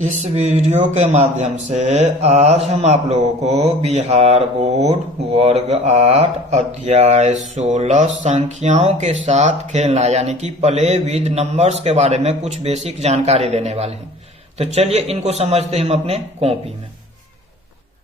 इस वीडियो के माध्यम से आज हम आप लोगों को बिहार बोर्ड वर्ग 8 अध्याय 16 संख्याओं के साथ खेलना यानी कि प्ले विद नंबर्स के बारे में कुछ बेसिक जानकारी देने वाले हैं। तो चलिए इनको समझते हैं हम अपने कॉपी में।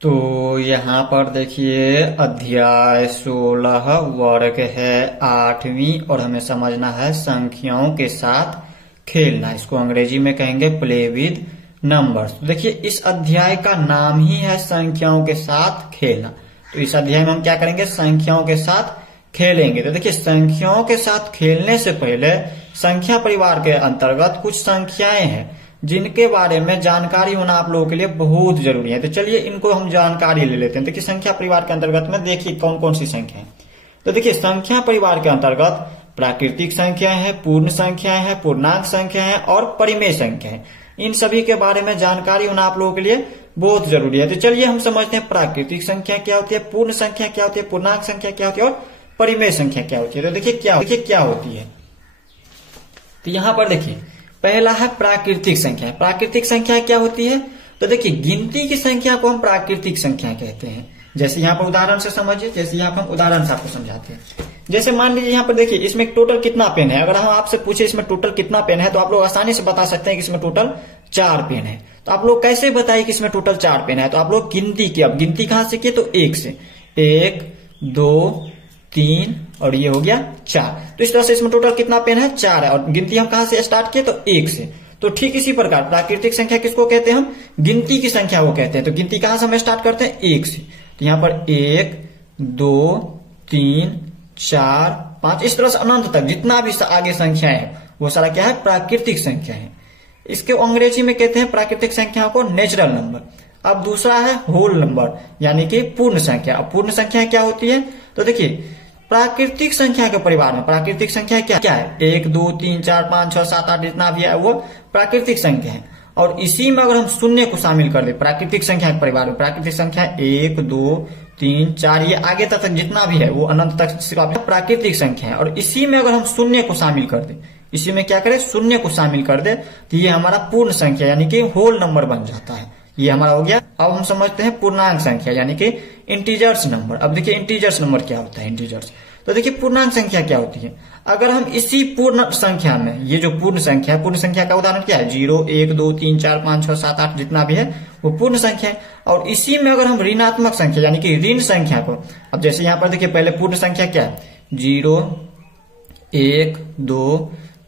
तो यहाँ पर देखिए अध्याय 16 वर्ग है 8वीं और हमें समझना है संख्याओं के साथ खेलना। इसको अंग्रेजी में कहेंगे प्ले विद नंबर्स। तो देखिए इस अध्याय का नाम ही है संख्याओं के साथ खेलना। तो इस अध्याय में हम क्या करेंगे, संख्याओं के साथ खेलेंगे। तो देखिए संख्याओं के साथ खेलने से पहले संख्या परिवार के अंतर्गत कुछ संख्याएं हैं जिनके बारे में जानकारी होना आप लोगों के लिए बहुत जरूरी है। तो चलिए इनको हम जानकारी ले लेते हैं। देखिए संख्या परिवार के अंतर्गत में देखिए कौन कौन सी संख्या है। तो देखिए संख्या परिवार के अंतर्गत प्राकृतिक संख्या है, पूर्ण संख्या है, पूर्णांक संख्या है और परिमेय संख्या है। इन सभी के बारे में जानकारी होना आप लोगों के लिए बहुत जरूरी है। तो चलिए हम समझते हैं प्राकृतिक संख्या क्या होती है, पूर्ण संख्या क्या होती है, पूर्णांक संख्या क्या होती है और परिमेय संख्या क्या होती है। तो देखिए क्या होती है। तो यहाँ पर देखिए पहला है प्राकृतिक संख्या। प्राकृतिक संख्या क्या होती है, तो देखिए गिनती की संख्या को हम प्राकृतिक संख्या कहते हैं। जैसे यहाँ पर उदाहरण से समझिए, जैसे यहाँ पर हम उदाहरण से आपको समझाते हैं। जैसे मान लीजिए यहाँ पर देखिए इसमें टोटल कितना पेन है। अगर हम आपसे पूछे इसमें टोटल कितना पेन है तो आप लोग आसानी से बता सकते हैं कि इसमें टोटल 4 पेन है। तो आप लोग कैसे बताइए कि इसमें टोटल 4 पेन है। तो आप लोग गिनती की, अब गिनती कहां से किए तो 1 से, 1 2 3 और ये हो गया 4। तो इस तरह से इसमें टोटल कितना पेन है 4 है और गिनती हम कहां से स्टार्ट किए तो 1 से। तो ठीक इसी प्रकार प्राकृतिक संख्या किसको कहते हैं, हम गिनती की संख्या को कहते हैं। तो गिनती कहां से हम स्टार्ट करते हैं 1 से। तो यहाँ पर 1 2 3 4 5 इस तरह से अनंत तक जितना भी आगे संख्याएं है वो सारा क्या है, प्राकृतिक संख्या है। इसके अंग्रेजी में कहते हैं प्राकृतिक संख्या को नेचुरल नंबर। अब दूसरा है होल नंबर यानी कि पूर्ण संख्या। अब पूर्ण संख्या क्या होती है, तो देखिए प्राकृतिक संख्या के परिवार में प्राकृतिक संख्या क्या है, 1 2 3 4 5 6 7 8 जितना भी है वो प्राकृतिक संख्या है। और इसी में अगर हम शून्य को शामिल कर दे प्राकृतिक संख्या के परिवार में, प्राकृतिक संख्या 1 2 3 4 ये आगे तक जितना भी है वो अनंत तक प्राकृतिक संख्या है। और इसी में अगर हम शून्य को शामिल कर दे, इसी में क्या करें शून्य को शामिल कर दे तो ये हमारा पूर्ण संख्या यानी कि होल नंबर बन जाता है। ये हमारा हो गया। अब हम समझते हैं पूर्णांक संख्या यानी कि इंटीजर्स नंबर। अब देखिए इंटीजर्स नंबर क्या होता है, इंटीजर्स। तो देखिए पूर्णांक संख्या क्या होती है, अगर हम इसी पूर्ण संख्या में, ये जो पूर्ण संख्या का उदाहरण क्या है 0 1 2 3 4 5 6 7 8 जितना भी है वो पूर्ण संख्या है। और इसी में अगर हम ऋणात्मक संख्या यानी कि ऋण संख्या को, अब जैसे यहाँ पर देखिए पहले पूर्ण संख्या क्या है 0 1 2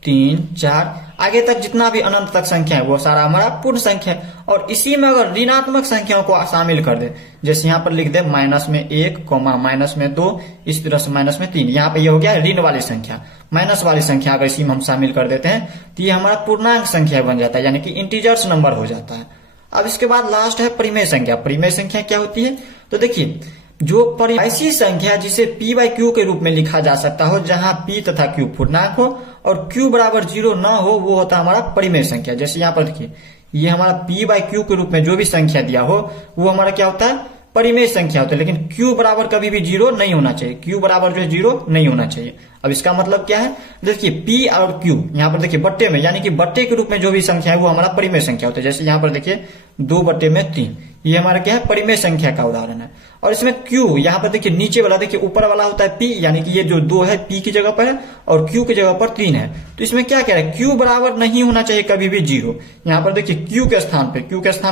3 4 आगे तक जितना भी अनंत तक संख्या है वो सारा हमारा पूर्ण संख्या है। और इसी में अगर ऋणात्मक संख्याओं को शामिल कर दे, जैसे यहाँ पर लिख दे माइनस में 1 माइनस में 2 इस तरह से माइनस में 3, यहाँ पे ये हो गया ऋण वाली संख्या। माइनस वाली संख्या अगर इसी में हम शामिल कर देते हैं तो ये हमारा पूर्णांक संख्या बन जाता है यानी कि इंटीजर्स नंबर हो जाता है। अब इसके बाद लास्ट है परिमेय संख्या। परिमेय संख्या क्या होती है, तो देखिए जो ऐसी संख्या जिसे p बाई क्यू के रूप में लिखा जा सकता हो जहां p तथा q पूर्णांक हो और q बराबर 0 न हो वो होता है हमारा परिमेय संख्या। जैसे यहाँ पर देखिए ये हमारा p बाई क्यू के रूप में जो भी संख्या दिया हो वो हमारा क्या होता है, परिमेय संख्या होता है। लेकिन q बराबर कभी भी 0 नहीं होना चाहिए, q बराबर जो है 0 नहीं होना चाहिए। अब इसका मतलब क्या है, देखिए p और q यहाँ पर देखिए बट्टे में यानी कि बट्टे के रूप में जो भी संख्या है वो हमारा परिमेय संख्या होता है। जैसे यहाँ पर देखिए 2/3 ये हमारा क्या है, परिमेय संख्या का उदाहरण है। और इसमें q यहाँ पर देखिए नीचे वाला, देखिए ऊपर वाला होता है p यानी कि ये जो 2 है p की जगह पर है और q की जगह पर 3 है। तो इसमें क्या कह रहा है, q बराबर नहीं होना चाहिए कभी भी 0। यहाँ पर देखिए q के स्थान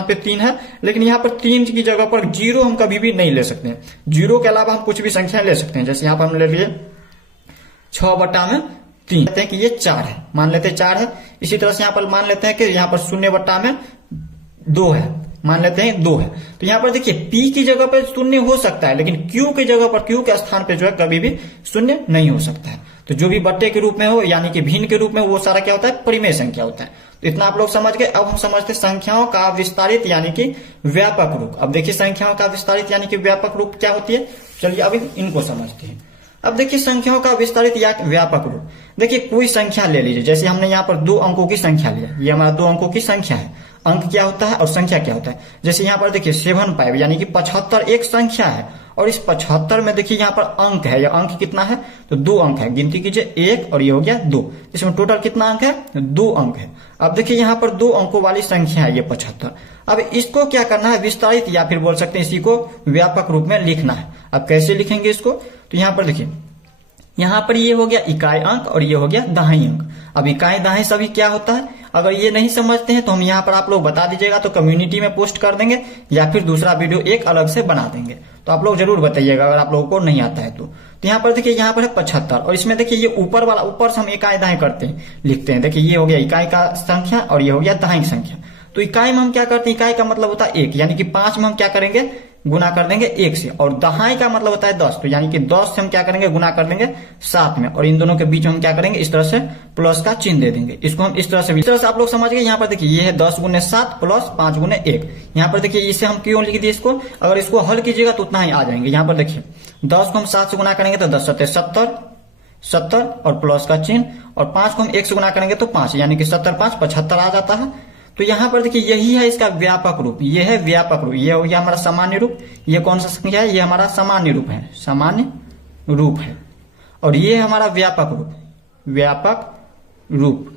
पे 3 है लेकिन यहाँ पर 3 की जगह पर 0 हम कभी भी नहीं ले सकते हैं। 0 के अलावा हम कुछ भी संख्या ले सकते हैं। जैसे यहाँ पर हम ले लिए 6/3 कहते हैं कि ये 4 है, मान लेते हैं 4 है। इसी तरह से यहाँ पर मान लेते हैं कि यहाँ पर 0/2 है, मान लेते हैं 2 है। तो यहाँ पर देखिए p की जगह पर शून्य हो सकता है लेकिन q की जगह पर, q के स्थान पे जो है कभी भी शून्य नहीं हो सकता है। तो जो भी बट्टे के रूप में हो यानी कि भिन्न के रूप में वो सारा क्या होता है, परिमेय संख्या होता है। तो इतना आप लोग समझ गए। अब हम समझते हैं संख्याओं का विस्तारित यानी कि व्यापक रूप। अब देखिए संख्याओं का विस्तारित यानी कि व्यापक रूप क्या होती है, चलिए अब इनको समझते हैं। अब देखिए संख्याओं का विस्तारित या व्यापक रूप। देखिए कोई संख्या ले लीजिए, जैसे हमने यहाँ पर 2 अंकों की संख्या लिया, ये हमारा 2 अंकों की संख्या है। अंक क्या होता है और संख्या क्या होता है। जैसे यहाँ पर देखिए 75 यानी कि 75 एक संख्या है, और इस 75 में देखिए यहाँ पर अंक है, या अंक कितना है तो 2 अंक है। गिनती कीजिए 1 और ये हो गया 2, इसमें टोटल कितना अंक है 2 अंक है। अब देखिए यहाँ पर 2 अंकों वाली संख्या है ये 75। अब इसको क्या करना है विस्तारित या फिर बोल सकते हैं इसी को व्यापक रूप में लिखना है। अब कैसे लिखेंगे इसको, तो यहाँ पर देखिए यहाँ पर ये हो गया इकाई अंक और ये हो गया दहाई अंक। अब इकाई दहाई सभी क्या होता है, अगर ये नहीं समझते हैं तो हम यहाँ पर आप लोग बता दीजिएगा तो कम्युनिटी में पोस्ट कर देंगे, या फिर दूसरा वीडियो एक अलग से बना देंगे। तो आप लोग जरूर बताइएगा अगर आप लोगों को नहीं आता है तो यहाँ पर देखिए यहाँ पर है 75, और इसमें देखिए ये ऊपर वाला, ऊपर से हम इकाई दहाई करते हैं लिखते हैं। देखिए ये हो गया इकाई का संख्या और ये हो गया दहाई की संख्या। तो इकाई में हम क्या करते हैं, इकाई का मतलब होता है 1, यानी कि 5 में हम क्या करेंगे गुना कर देंगे 1 से, और दहाई का मतलब होता है 10, तो यानी कि 10 से हम क्या करेंगे गुना कर देंगे 7 में, और इन दोनों के बीच में हम क्या करेंगे इस तरह से प्लस का चिन्ह दे देंगे। इसको हम इस तरह से आप लोग समझ गए। यहाँ पर देखिए ये है 10 गुने 7 प्लस 5 गुने 1। यहाँ पर देखिए इसे हम क्यों लिख दिए इसको, अगर इसको हल कीजिएगा तो उतना ही आ जाएंगे। यहाँ पर देखिए 10 को हम 7 से गुना करेंगे तो 10 सत्ते 70 और प्लस का चिन्ह, और 5 को हम 1 से गुना करेंगे तो 5, यानी कि 70 5 75 आ जाता है। तो यहाँ पर देखिए यही है इसका व्यापक रूप, ये है व्यापक रूप। ये हो गया हमारा सामान्य रूप। ये कौन सा संख्या है, ये हमारा सामान्य रूप है, सामान्य रूप है। और ये हमारा व्यापक रूप, व्यापक रूप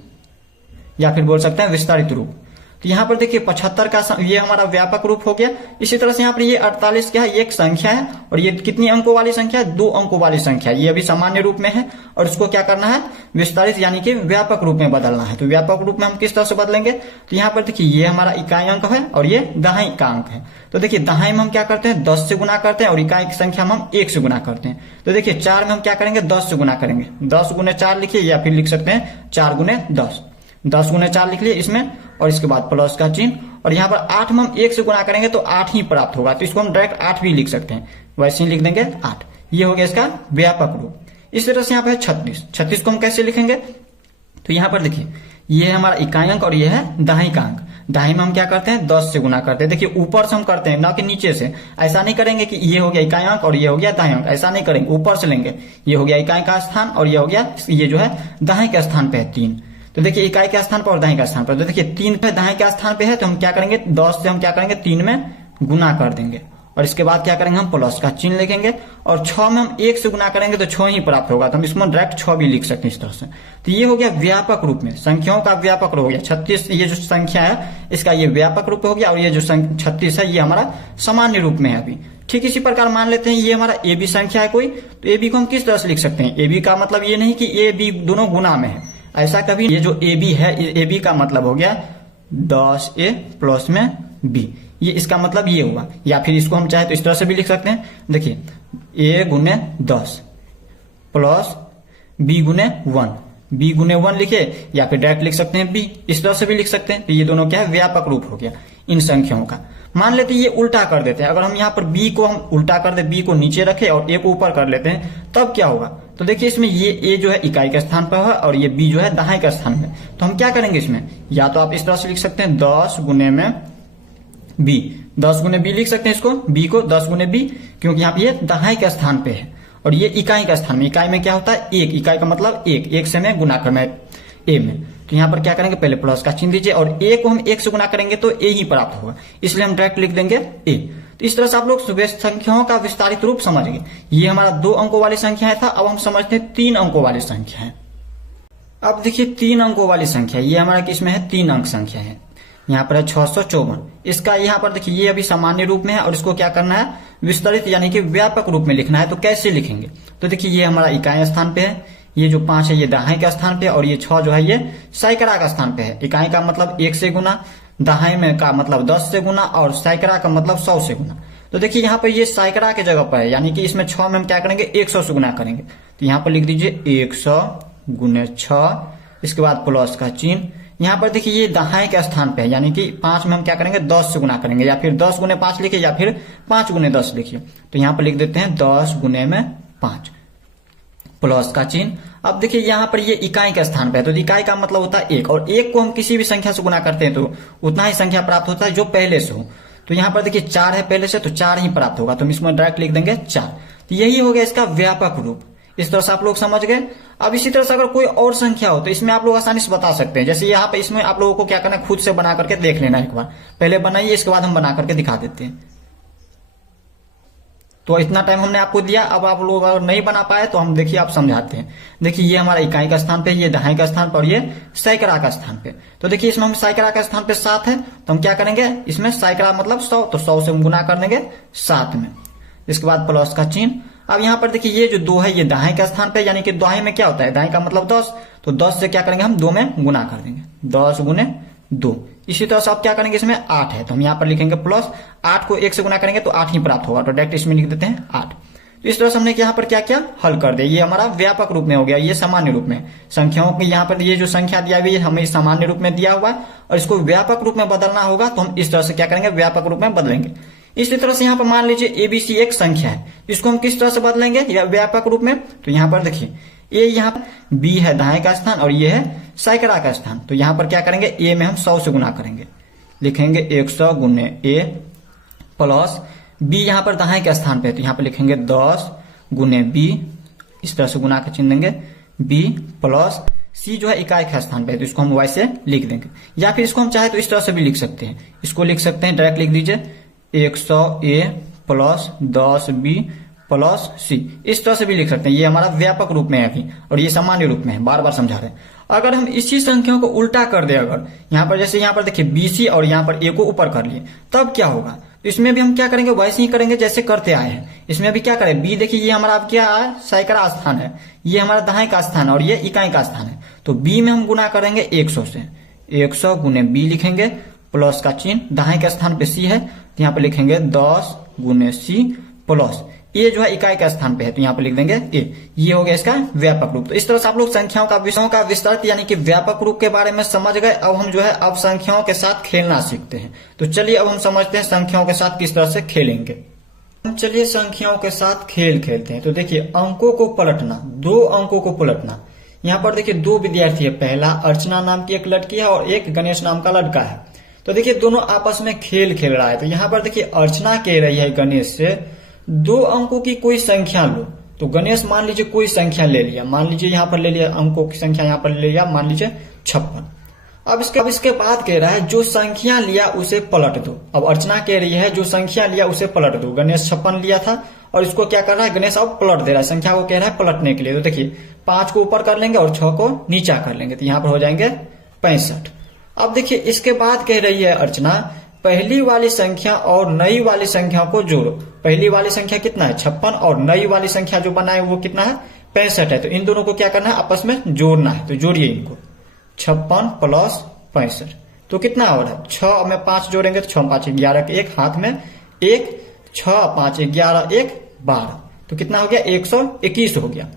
या फिर बोल सकते हैं विस्तारित रूप। तो यहाँ पर देखिए 75 का ये हमारा व्यापक रूप हो गया। इसी तरह से यहाँ पर ये 48 क्या है, ये एक संख्या है, और ये कितनी अंकों वाली संख्या है 2 अंकों वाली संख्या है। ये अभी सामान्य रूप में है और इसको क्या करना है विस्तारित यानी कि व्यापक रूप में बदलना है। तो व्यापक रूप में हम किस तरह से बदलेंगे, तो यहाँ पर देखिए ये हमारा इकाई अंक है और ये दहाई का अंक है। तो देखिए दहाई में हम क्या करते हैं 10 से गुना करते हैं, और इकाई की संख्या में हम 1 से गुना करते हैं। तो देखिए 4 में हम क्या करेंगे 10 से गुना करेंगे, 10 गुने 4 लिखिए, या फिर लिख सकते हैं 4 गुने 10, 10 गुने 4 लिख लिए इसमें, और इसके बाद प्लस का चिन्ह। और यहाँ पर 8 में हम 1 से गुना करेंगे तो 8 ही प्राप्त होगा, तो इसको हम डायरेक्ट 8 भी लिख सकते हैं, वैसे ही लिख देंगे 8। ये हो गया इसका व्यापक रूप। इस तरह से यहाँ पे है 36 को हम कैसे लिखेंगे, तो यहाँ पर देखिए ये हमारा इकाई अंक और ये है दहाई का अंक। दहाई में हम क्या करते हैं 10 से गुना करते हैं। देखिए ऊपर से हम करते हैं ना कि नीचे से, ऐसा नहीं करेंगे कि ये हो गया इकाई अंक और ये हो गया दहाई अंक, ऐसा नहीं करेंगे, ऊपर से लेंगे। ये हो गया इकाई का स्थान और ये हो गया ये जो है दहाई के स्थान पे है 3। तो देखिए इकाई के स्थान पर और दहाई का स्थान पर, तो देखिए 3 पे दहाई के स्थान पे है, तो हम क्या करेंगे 10 से हम क्या करेंगे 3 में गुना कर देंगे, और इसके बाद क्या करेंगे हम प्लस का चिन्ह लिखेंगे, और 6 में हम 1 से गुना करेंगे तो 6 ही प्राप्त होगा, तो हम इसमें डायरेक्ट 6 भी लिख सकते हैं इस तरह से। तो ये हो गया व्यापक रूप में, संख्याओं का व्यापक रूप हो गया 36। ये जो संख्या है इसका ये व्यापक रूप हो गया, और ये जो 36 है ये हमारा सामान्य रूप में है अभी। ठीक इसी प्रकार मान लेते हैं ये हमारा ए बी संख्या है कोई, तो ए बी को हम किस तरह से लिख सकते हैं। ए बी का मतलब ये नहीं कि ए बी दोनों गुना में है, ऐसा कभी। ये जो ए बी है, ए बी का मतलब हो गया 10A प्लस में बी, ये इसका मतलब ये हुआ। या फिर इसको हम चाहे तो इस तरह से भी लिख सकते हैं, देखिए A गुने 10 प्लस B गुने 1, B गुने 1 लिखे, या फिर डायरेक्ट लिख सकते हैं B, इस तरह से भी लिख सकते हैं। तो ये दोनों क्या है व्यापक रूप हो गया इन संख्याओं का। मान लेते हैं ये उल्टा कर देते हैं, अगर हम यहाँ पर B को हम उल्टा कर दे, B को नीचे रखे और A को ऊपर कर लेते हैं, तब क्या होगा। तो देखिए इसमें ये A जो है इकाई के स्थान पर है और ये B जो है दहाई के स्थान में। तो हम क्या करेंगे इसमें, या तो आप इस तरह से लिख सकते हैं 10 गुने में B, 10 गुने B लिख सकते हैं इसको, B को 10 गुने B, क्योंकि यहाँ पे ये दहाई के स्थान पे है और ये इकाई का स्थान में। इकाई में क्या होता है 1, इकाई का मतलब 1 से मैं गुना करना है A में। तो यहाँ पर क्या करेंगे पहले प्लस का चिन्ह दीजिए, और A को हम 1 से गुना करेंगे तो A ही प्राप्त होगा, इसलिए हम डायरेक्ट लिख देंगे A। तो इस तरह से आप लोग संख्याओं का विस्तारित रूप समझ गए। ये हमारा 2 अंकों वाली संख्या था, अब हम समझते हैं 3 अंकों वाली संख्या है। अब देखिए 3 अंकों वाली संख्या, ये हमारा किसमें है 3 अंक संख्या है। यहाँ पर है 654। इसका यहाँ पर देखिए ये अभी सामान्य रूप में है और इसको क्या करना है विस्तरित यानी कि व्यापक रूप में लिखना है। तो कैसे लिखेंगे, तो देखिए ये हमारा इकाई स्थान पे है, ये जो 5 है ये दहाई का स्थान पे, और ये 6 जो है ये सैकड़ा का स्थान पे है। इकाई का मतलब 1 से गुना, दहाई में का मतलब 10 से गुना, और सैकड़ा का मतलब 100 से गुना। तो देखिए यहाँ पर ये सैकड़ा के जगह पर है, यानी कि इसमें 6 में हम क्या करेंगे 100 से गुना करेंगे। तो यहाँ पर लिख दीजिए 100 गुने 6, इसके बाद प्लस का चिन्ह। यहाँ पर देखिए ये दहाई के स्थान पे है, यानी कि 5 में हम क्या करेंगे 10 से गुना करेंगे, या फिर 10 गुने 5 लिखिए, या फिर 5 गुने 10 लिखिए। तो यहाँ पर लिख देते हैं 10 गुने में 5 प्लस का चिन्ह। अब देखिए यहाँ पर ये इकाई के स्थान पे है, तो इकाई का मतलब होता है 1, और 1 को हम किसी भी संख्या से गुना करते हैं तो उतना ही संख्या प्राप्त होता है जो पहले से हो। तो यहाँ पर देखिए 4 है पहले से, तो 4 ही प्राप्त होगा, तो हम इसमें डायरेक्ट लिख देंगे 4। तो यही हो गया इसका व्यापक रूप। इस तरह से आप लोग समझ गए। अब इसी तरह से अगर कोई और संख्या हो तो इसमें आप लोग आसानी से बता सकते हैं। जैसे यहाँ पे इसमें आप लोगों को क्या करना है, खुद से बना करके देख लेना एक बार। पहले बनाइए, इसके बाद हम बना करके दिखा देते हैं। तो इतना टाइम हमने आपको दिया। अब आप लोग अगर नहीं बना पाए तो हम देखिए आप समझाते हैं। देखिए ये हमारा इकाई का स्थान पे, ये दहाई का स्थान पर, ये सैकड़ा का स्थान पे। तो देखिए इसमें हम सैकड़ा का स्थान पे 7 है, तो हम क्या करेंगे, इसमें सैकड़ा मतलब 100, तो 100 से हम गुना कर देंगे 7 में। इसके बाद प्लस का चिन्ह। अब यहाँ पर देखिए ये जो 2 है, ये दहाई का स्थान पे, यानी कि दहाई में क्या होता है, दहाई का मतलब 10, तो 10 से क्या करेंगे हम 2 में गुना कर देंगे, 10 गुने 2। इसी तरह से आप क्या करेंगे, इसमें 8 है तो हम यहाँ पर लिखेंगे प्लस, 8 को 1 से गुना करेंगे तो 8 ही प्राप्त होगा, तो डायरेक्ट इसमें लिख देते हैं 8। तो इस तरह से हमने यहाँ पर क्या किया, हल कर दिया। ये हमारा व्यापक रूप में हो गया, ये सामान्य रूप में। संख्याओं के यहाँ पर ये जो संख्या दिया हुई है हमें सामान्य रूप में दिया हुआ है, और इसको व्यापक रूप में बदलना होगा तो हम इस तरह से क्या करेंगे, व्यापक रूप में बदलेंगे। इसी तरह से यहाँ पर मान लीजिए ABC एक संख्या है, इसको हम किस तरह से बदलेंगे या व्यापक रूप में, तो यहाँ पर देखिए ए, यहाँ पर B है दहाई का स्थान और ये है सैकड़ा का स्थान। तो यहाँ पर क्या करेंगे, ए में हम 100 से गुना करेंगे, लिखेंगे 100 गुने ए, प्लस बी यहाँ पर दहाई के स्थान पे, तो यहाँ पर लिखेंगे 10 गुने बी, इस तरह से गुना का चिन्ह देंगे बी, प्लस सी जो है इकाई के स्थान पे, तो इसको हम वैसे लिख देंगे। या फिर इसको हम चाहे तो इस तरह से भी लिख सकते हैं, इसको लिख सकते हैं डायरेक्ट लिख दीजिए 100 ए प्लस 10 बी प्लस सी, इस तरह से भी लिख सकते हैं। ये हमारा व्यापक रूप में है अभी, और ये सामान्य रूप में है, बार बार समझा रहे हैं। अगर हम इसी संख्याओं को उल्टा कर दे, अगर यहाँ पर जैसे यहाँ पर देखिए BC और यहाँ पर ए को ऊपर कर लिए, तब क्या होगा, तो इसमें भी हम क्या करेंगे, वैसे ही करेंगे जैसे करते आए हैं। इसमें भी क्या करें, बी देखिए ये हमारा अब क्या है, सैकड़ा स्थान है, ये हमारा दहाई का स्थान और ये इकाई का स्थान है। तो बी में हम गुना करेंगे 100 से, 100 गुने बी लिखेंगे, प्लस का चिन्ह, दहाई के स्थान पे सी है तो यहाँ पे लिखेंगे 10 गुने सी, प्लस ये जो है इकाई का स्थान पे है तो यहाँ पे लिख देंगे ए। ये हो गया इसका व्यापक रूप। तो इस तरह से आप लोग संख्याओं का विषयों का विस्तृत यानी कि व्यापक रूप के बारे में समझ गए। अब हम जो है अब संख्याओं के साथ खेलना सीखते हैं। तो चलिए अब हम समझते हैं संख्याओं के साथ किस तरह से खेलेंगे। हम चलिए संख्याओं के साथ खेल खेलते हैं। तो देखिए अंकों को पलटना, 2 अंकों को पलटना। यहाँ पर देखिए 2 विद्यार्थी है, पहला अर्चना नाम की एक लड़की है और एक गणेश नाम का लड़का है। तो देखिए दोनों आपस में खेल खेल रहा है। तो यहाँ पर देखिए अर्चना कह रही है गणेश से 2 अंकों की कोई संख्या लो। तो गणेश मान लीजिए कोई संख्या ले लिया, मान लीजिए यहाँ पर ले लिया अंकों की संख्या, यहाँ पर ले लिया मान लीजिए 56। अब इसके बाद कह रहा है जो संख्या लिया उसे पलट दो। अब अर्चना कह रही है जो संख्या लिया उसे पलट दो। गणेश 56 लिया था और इसको क्या कर रहा है, गणेश अब पलट दे रहा है, संख्या को कह रहा है पलटने के लिए। तो देखिए 5 को ऊपर कर लेंगे और 6 को नीचा कर लेंगे, तो यहाँ पर हो जाएंगे 65। अब देखिए इसके बाद कह रही है अर्चना पहली वाली संख्या और नई वाली संख्या को जोड़ो। पहली वाली संख्या कितना है 56 और नई वाली संख्या जो बनाए वो कितना है 65 है। तो इन दोनों को क्या करना है, आपस में जोड़ना है। तो जोड़िए इनको, 56 प्लस 65 तो कितना हो रहा है, 6 में 5 जोड़ेंगे तो 6 5 11 के 1 हाथ में 1, 6 5 11 1 12, तो कितना हो गया 121 हो गया।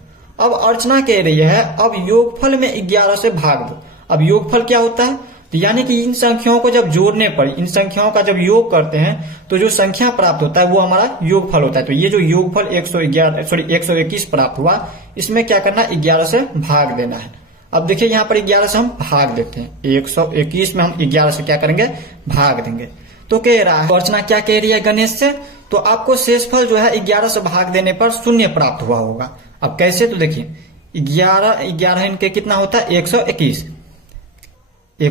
अब अर्चना कह रही है अब योगफल में 11 से भाग दो। अब योगफल क्या होता है, तो यानी कि इन संख्याओं को जब जोड़ने पर, इन संख्याओं का जब योग करते हैं तो जो संख्या प्राप्त होता है वो हमारा योगफल होता है। तो ये जो योगफल 121 प्राप्त हुआ, इसमें क्या करना है 11 से भाग देना है। अब देखिए यहाँ पर 11 से हम भाग देते हैं, 121 में हम 11 से क्या करेंगे भाग देंगे। तो कह रहा है अर्चना क्या कह रही है गणेश से, तो आपको शेषफल जो है 11 से भाग देने पर 0 प्राप्त हुआ होगा। अब कैसे, तो देखिए 11 इनके कितना होता है 121। तो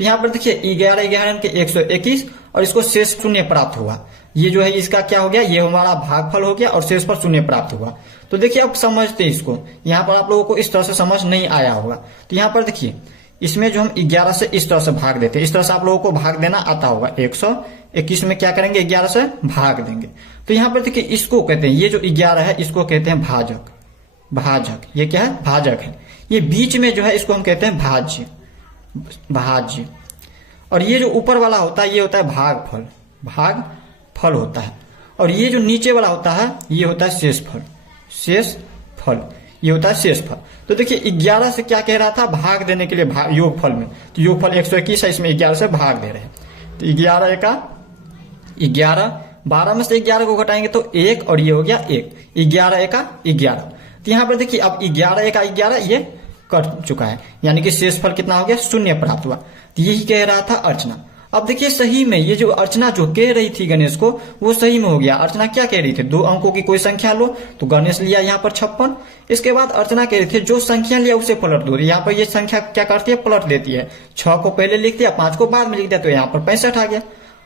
यहाँ पर देखिए 11 इनके 121 और इसको शेष 0 प्राप्त हुआ। ये जो है इसका क्या हो गया, ये हमारा भागफल हो गया और शेष पर 0 प्राप्त हुआ। तो देखिए अब समझते हैं इसको, यहाँ पर आप लोगों को इस तरह से समझ नहीं आया होगा। तो यहाँ पर देखिए इसमें जो हम 11 से इस तरह से भाग देते हैं, इस तरह से आप लोगों को भाग देना आता होगा। 121 में क्या करेंगे 11 से भाग देंगे। तो यहाँ पर देखिए इसको कहते हैं, ये जो 11 है इसको कहते हैं भाजक। ये क्या है, भाजक है। ये बीच में जो है इसको हम कहते हैं भाज्य। और ये जो ऊपर वाला होता है ये होता है भागफल होता है। और ये जो नीचे वाला होता है ये होता है शेषफल, ये होता है शेषफल। तो देखिए 11 से क्या कह रहा था, भाग देने के लिए योगफल में, तो योगफल 121 है, इसमें 11 से भाग दे रहे हैं। तो 11 का 11, 12 में से 11 को घटाएंगे तो 1 और ये हो गया 1, 11 का 11। तो यहाँ पर देखिए अब 11 का 11 ये कट चुका है, यानी कि शेषफल कितना हो गया 0 प्राप्त हुआ। तो यही कह रहा था अर्चना। अब देखिए सही में ये जो अर्चना जो कह रही थी गणेश को वो सही में हो गया। अर्चना क्या कह रही थी, 2 अंकों की कोई संख्या लो, तो गणेश लिया यहाँ पर 56। इसके बाद अर्चना कह रही थी जो संख्या लिया उसे पलट दो, यहाँ पर ये संख्या क्या करती है, पलट देती है। 6 को पहले लिख दिया, 5 को बाद में लिख दिया, तो यहाँ पर 65 आ गया।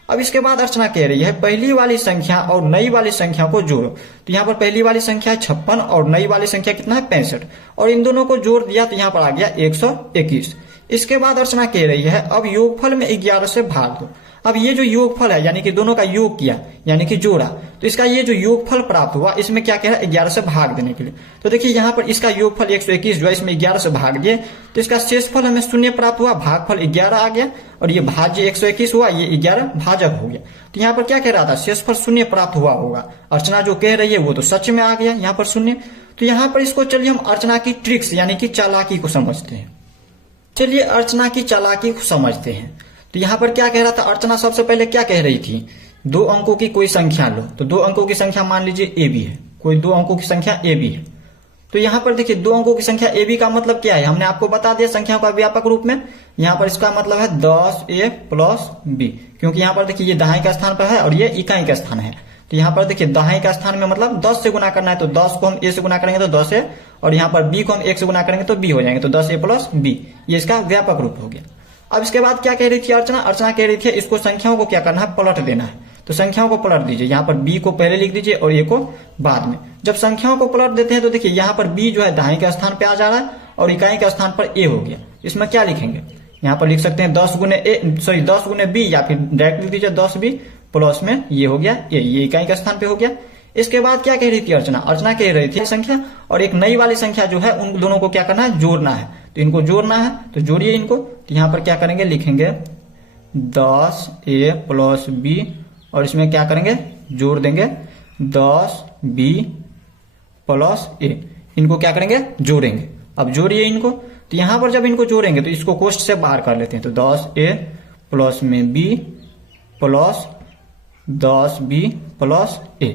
अब इसके बाद अर्चना कह रही है पहली वाली संख्या और नई वाली संख्या को जोड़ो, तो यहाँ पर पहली वाली संख्या है 56 और नई वाली संख्या कितना है 65, और इन दोनों को जोड़ दिया तो यहाँ पर आ गया 121। इसके बाद अर्चना कह रही है अब योगफल में 11 से भाग दो। अब ये जो योगफल है यानी कि दोनों का योग किया यानी कि जोड़ा, तो इसका ये जो योगफल प्राप्त हुआ इसमें क्या कह रहा है 11 से भाग देने के लिए। तो देखिए यहाँ पर इसका योगफल 121 जो है इसमें 11 से भाग दिए तो इसका शेषफल हमें 0 प्राप्त हुआ, भागफल 11 आ गया और ये भाज्य 121 हुआ, ये 11 भाजक हो गया। तो यहाँ पर क्या कह रहा था, शेषफल 0 प्राप्त हुआ होगा। अर्चना जो कह रही है वो तो सच में आ गया यहाँ पर 0। तो यहाँ पर इसको चलिए हम अर्चना की ट्रिक्स यानी कि चालाकी को समझते हैं। चलिए अर्चना की चालाकी को समझते हैं। तो यहाँ पर क्या कह रहा था, अर्चना सबसे पहले क्या कह रही थी, 2 अंकों की कोई संख्या लो, तो 2 अंकों की संख्या मान लीजिए ए बी है, कोई 2 अंकों की संख्या ए बी है। तो यहाँ पर देखिए 2 अंकों की संख्या ए बी का मतलब क्या है, हमने आपको बता दिया संख्याओं का व्यापक रूप में। यहाँ पर इसका मतलब है 10a प्लस b, क्योंकि यहाँ पर देखिए ये दहाई का स्थान पर है और ये इकाई का स्थान है। तो यहाँ पर देखिए दहाई का स्थान में मतलब 10 से गुना करना है, तो 10 को हम a से गुना करेंगे तो 10 है, और यहाँ पर b को हम 1 से गुना करेंगे तो b हो जाएंगे, तो 10a प्लस b, ये इसका व्यापक रूप हो गया। अब इसके बाद क्या कह रही थी अर्चना, अर्चना कह रही थी इसको संख्याओं को क्या करना है, पलट देना है। तो संख्याओं को पलट दीजिए, यहाँ पर b को पहले लिख दीजिए और a को बाद में। जब संख्याओं को पलट देते हैं तो देखिए यहाँ पर b जो है दहाई के स्थान पे आ जा रहा है और इकाई के स्थान पर a हो गया। इसमें क्या लिखेंगे, यहाँ पर लिख सकते हैं 10 गुने b, या फिर डायरेक्ट लिख दीजिए 10b प्लस में ये हो गया a, ये इकाई के स्थान पे हो गया। इसके बाद क्या कह रही थी अर्चना, अर्चना कह रही थी संख्या और एक नई वाली संख्या जो है उन दोनों को क्या करना है, जोड़ना है। तो इनको जोड़ना है तो जोड़िए इनको। तो यहाँ पर क्या करेंगे, लिखेंगे 10a प्लस b और इसमें क्या करेंगे, जोड़ देंगे 10b प्लस a, इनको क्या करेंगे, जोड़ेंगे। अब जोड़िए इनको। तो यहाँ पर जब इनको जोड़ेंगे तो इसको कोष्ठ से बाहर कर लेते हैं, तो 10a प्लस में b plus 10b plus a।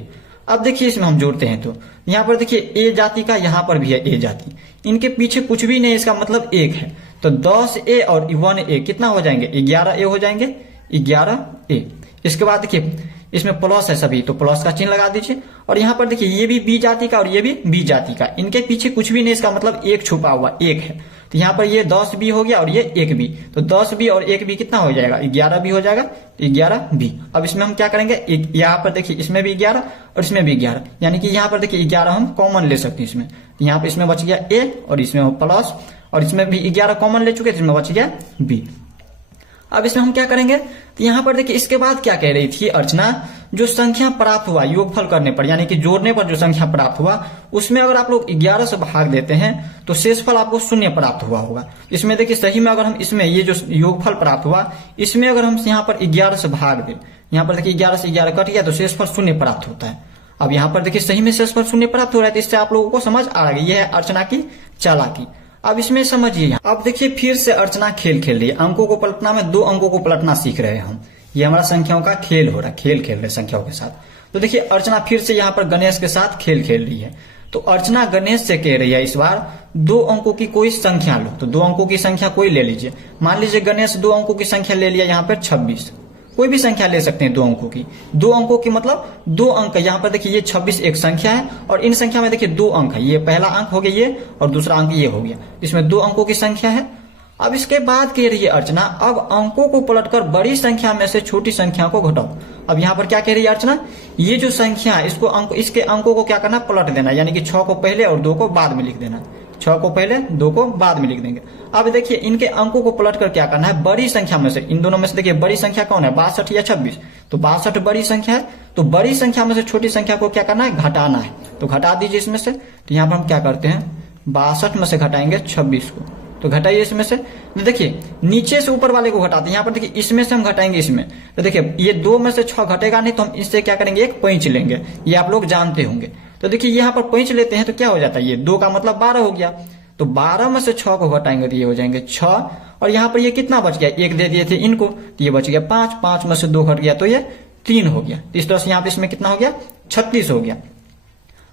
अब देखिए इसमें हम जोड़ते हैं तो यहाँ पर देखिए ए जाति का, यहाँ पर भी है ए जाति, इनके पीछे कुछ भी नहीं, इसका मतलब 1 है। तो 10a और 1a कितना हो जाएंगे, 11a हो जाएंगे, 11a। इसके बाद देखिए इसमें प्लस है सभी, तो प्लस का चिन्ह लगा दीजिए। और यहाँ पर देखिए ये भी बी जाति का और ये भी बी जाति का, इनके पीछे कुछ भी नहीं, इसका मतलब 1 छुपा हुआ 1 है। तो यहाँ पर ये 10b हो गया और ये 1b, तो 10b और 1b कितना हो जाएगा, 11b हो जाएगा, तो 11b। अब इसमें हम क्या करेंगे, यहाँ पर देखिए इसमें भी 11 और इसमें भी 11, यानी कि यहाँ पर देखिए 11 हम कॉमन ले सकते हैं इसमें। तो यहाँ पर इसमें बच गया a और इसमें प्लस, और इसमें भी 11 कॉमन ले चुके, इसमें बच गया b। अब इसमें हम क्या करेंगे, तो यहाँ पर देखिए इसके बाद क्या कह रही थी अर्चना, जो संख्या प्राप्त हुआ योगफल करने पर यानी कि जोड़ने पर जो संख्या प्राप्त हुआ उसमें अगर आप लोग 11 से भाग देते हैं तो शेषफल आपको 0 प्राप्त हुआ होगा। इसमें देखिए सही में अगर हम इसमें ये जो योगफल प्राप्त हुआ इसमें अगर हम यहाँ पर 11 से भाग दें, यहाँ पर देखिए 11 से 11 कट गया तो शेषफल 0 प्राप्त होता है। अब यहाँ पर देखिए सही में शेषफल 0 प्राप्त हो रहा है, तो इससे आप लोगों को समझ आ रहा है, यह है अर्चना की चालाकी। अब इसमें समझिए, अब देखिए फिर से अर्चना खेल खेल रही है, अंकों को पलटना में 2 अंकों को पलटना सीख रहे हैं हम, ये हमारा संख्याओं का खेल हो रहा है, खेल खेल रहे संख्याओं के साथ। तो देखिए अर्चना फिर से यहाँ पर गणेश के साथ खेल खेल रही है। तो अर्चना गणेश से कह रही है इस बार 2 अंकों की कोई संख्या लो, तो 2 अंकों की संख्या कोई ले लीजिए। मान लीजिए गणेश 2 अंकों की संख्या ले लिया, यहाँ पर 26, कोई भी संख्या ले सकते हैं 2 अंकों की। 2 अंकों की मतलब 2 अंक, यहाँ पर देखिए ये 26 एक संख्या है और इन संख्या में देखिए 2 अंक है, ये पहला अंक हो गया ये और दूसरा अंक ये हो गया, इसमें 2 अंकों की संख्या है। अब इसके बाद कह रही है अर्चना, अब अंकों को पलटकर बड़ी संख्या में से छोटी संख्या को घटाओ। अब यहाँ पर क्या कह रही है अर्चना, ये जो संख्या है इसके अंकों को क्या करना, पलट देना, यानी कि 6 को पहले और 2 को बाद में लिख देना। 6 को पहले 2 को बाद में लिख देंगे। अब देखिए इनके अंकों को पलट कर क्या करना है, बड़ी संख्या में से, इन दोनों में से देखिए बड़ी संख्या कौन है, 62 या 26, तो 62 बड़ी संख्या है, तो बड़ी संख्या में से छोटी संख्या को क्या करना है, घटाना है। तो घटा दीजिए इसमें से। तो यहाँ पर हम क्या करते हैं, 62 में से घटाएंगे 26 को, तो घटाइए इसमें से। देखिए नीचे से ऊपर वाले को घटाते हैं, यहाँ पर देखिए इसमें से हम घटाएंगे इसमें, तो देखिए ये 2 में से 6 घटेगा नहीं, तो हम इससे क्या करेंगे, एक पैंच लेंगे, ये आप लोग जानते होंगे। तो देखिए यहाँ पर पैंच लेते हैं तो क्या हो जाता है, ये 2 का मतलब 12 हो गया, तो 12 में से 6 को घटाएंगे तो ये हो जाएंगे 6, और यहाँ पर ये कितना बच गया, 1 दे दिए थे इनको, तो ये बच गया 5, 5 में से 2 घट गया तो ये 3 हो गया। इस तरह से यहाँ पे इसमें कितना हो गया, 36 हो गया।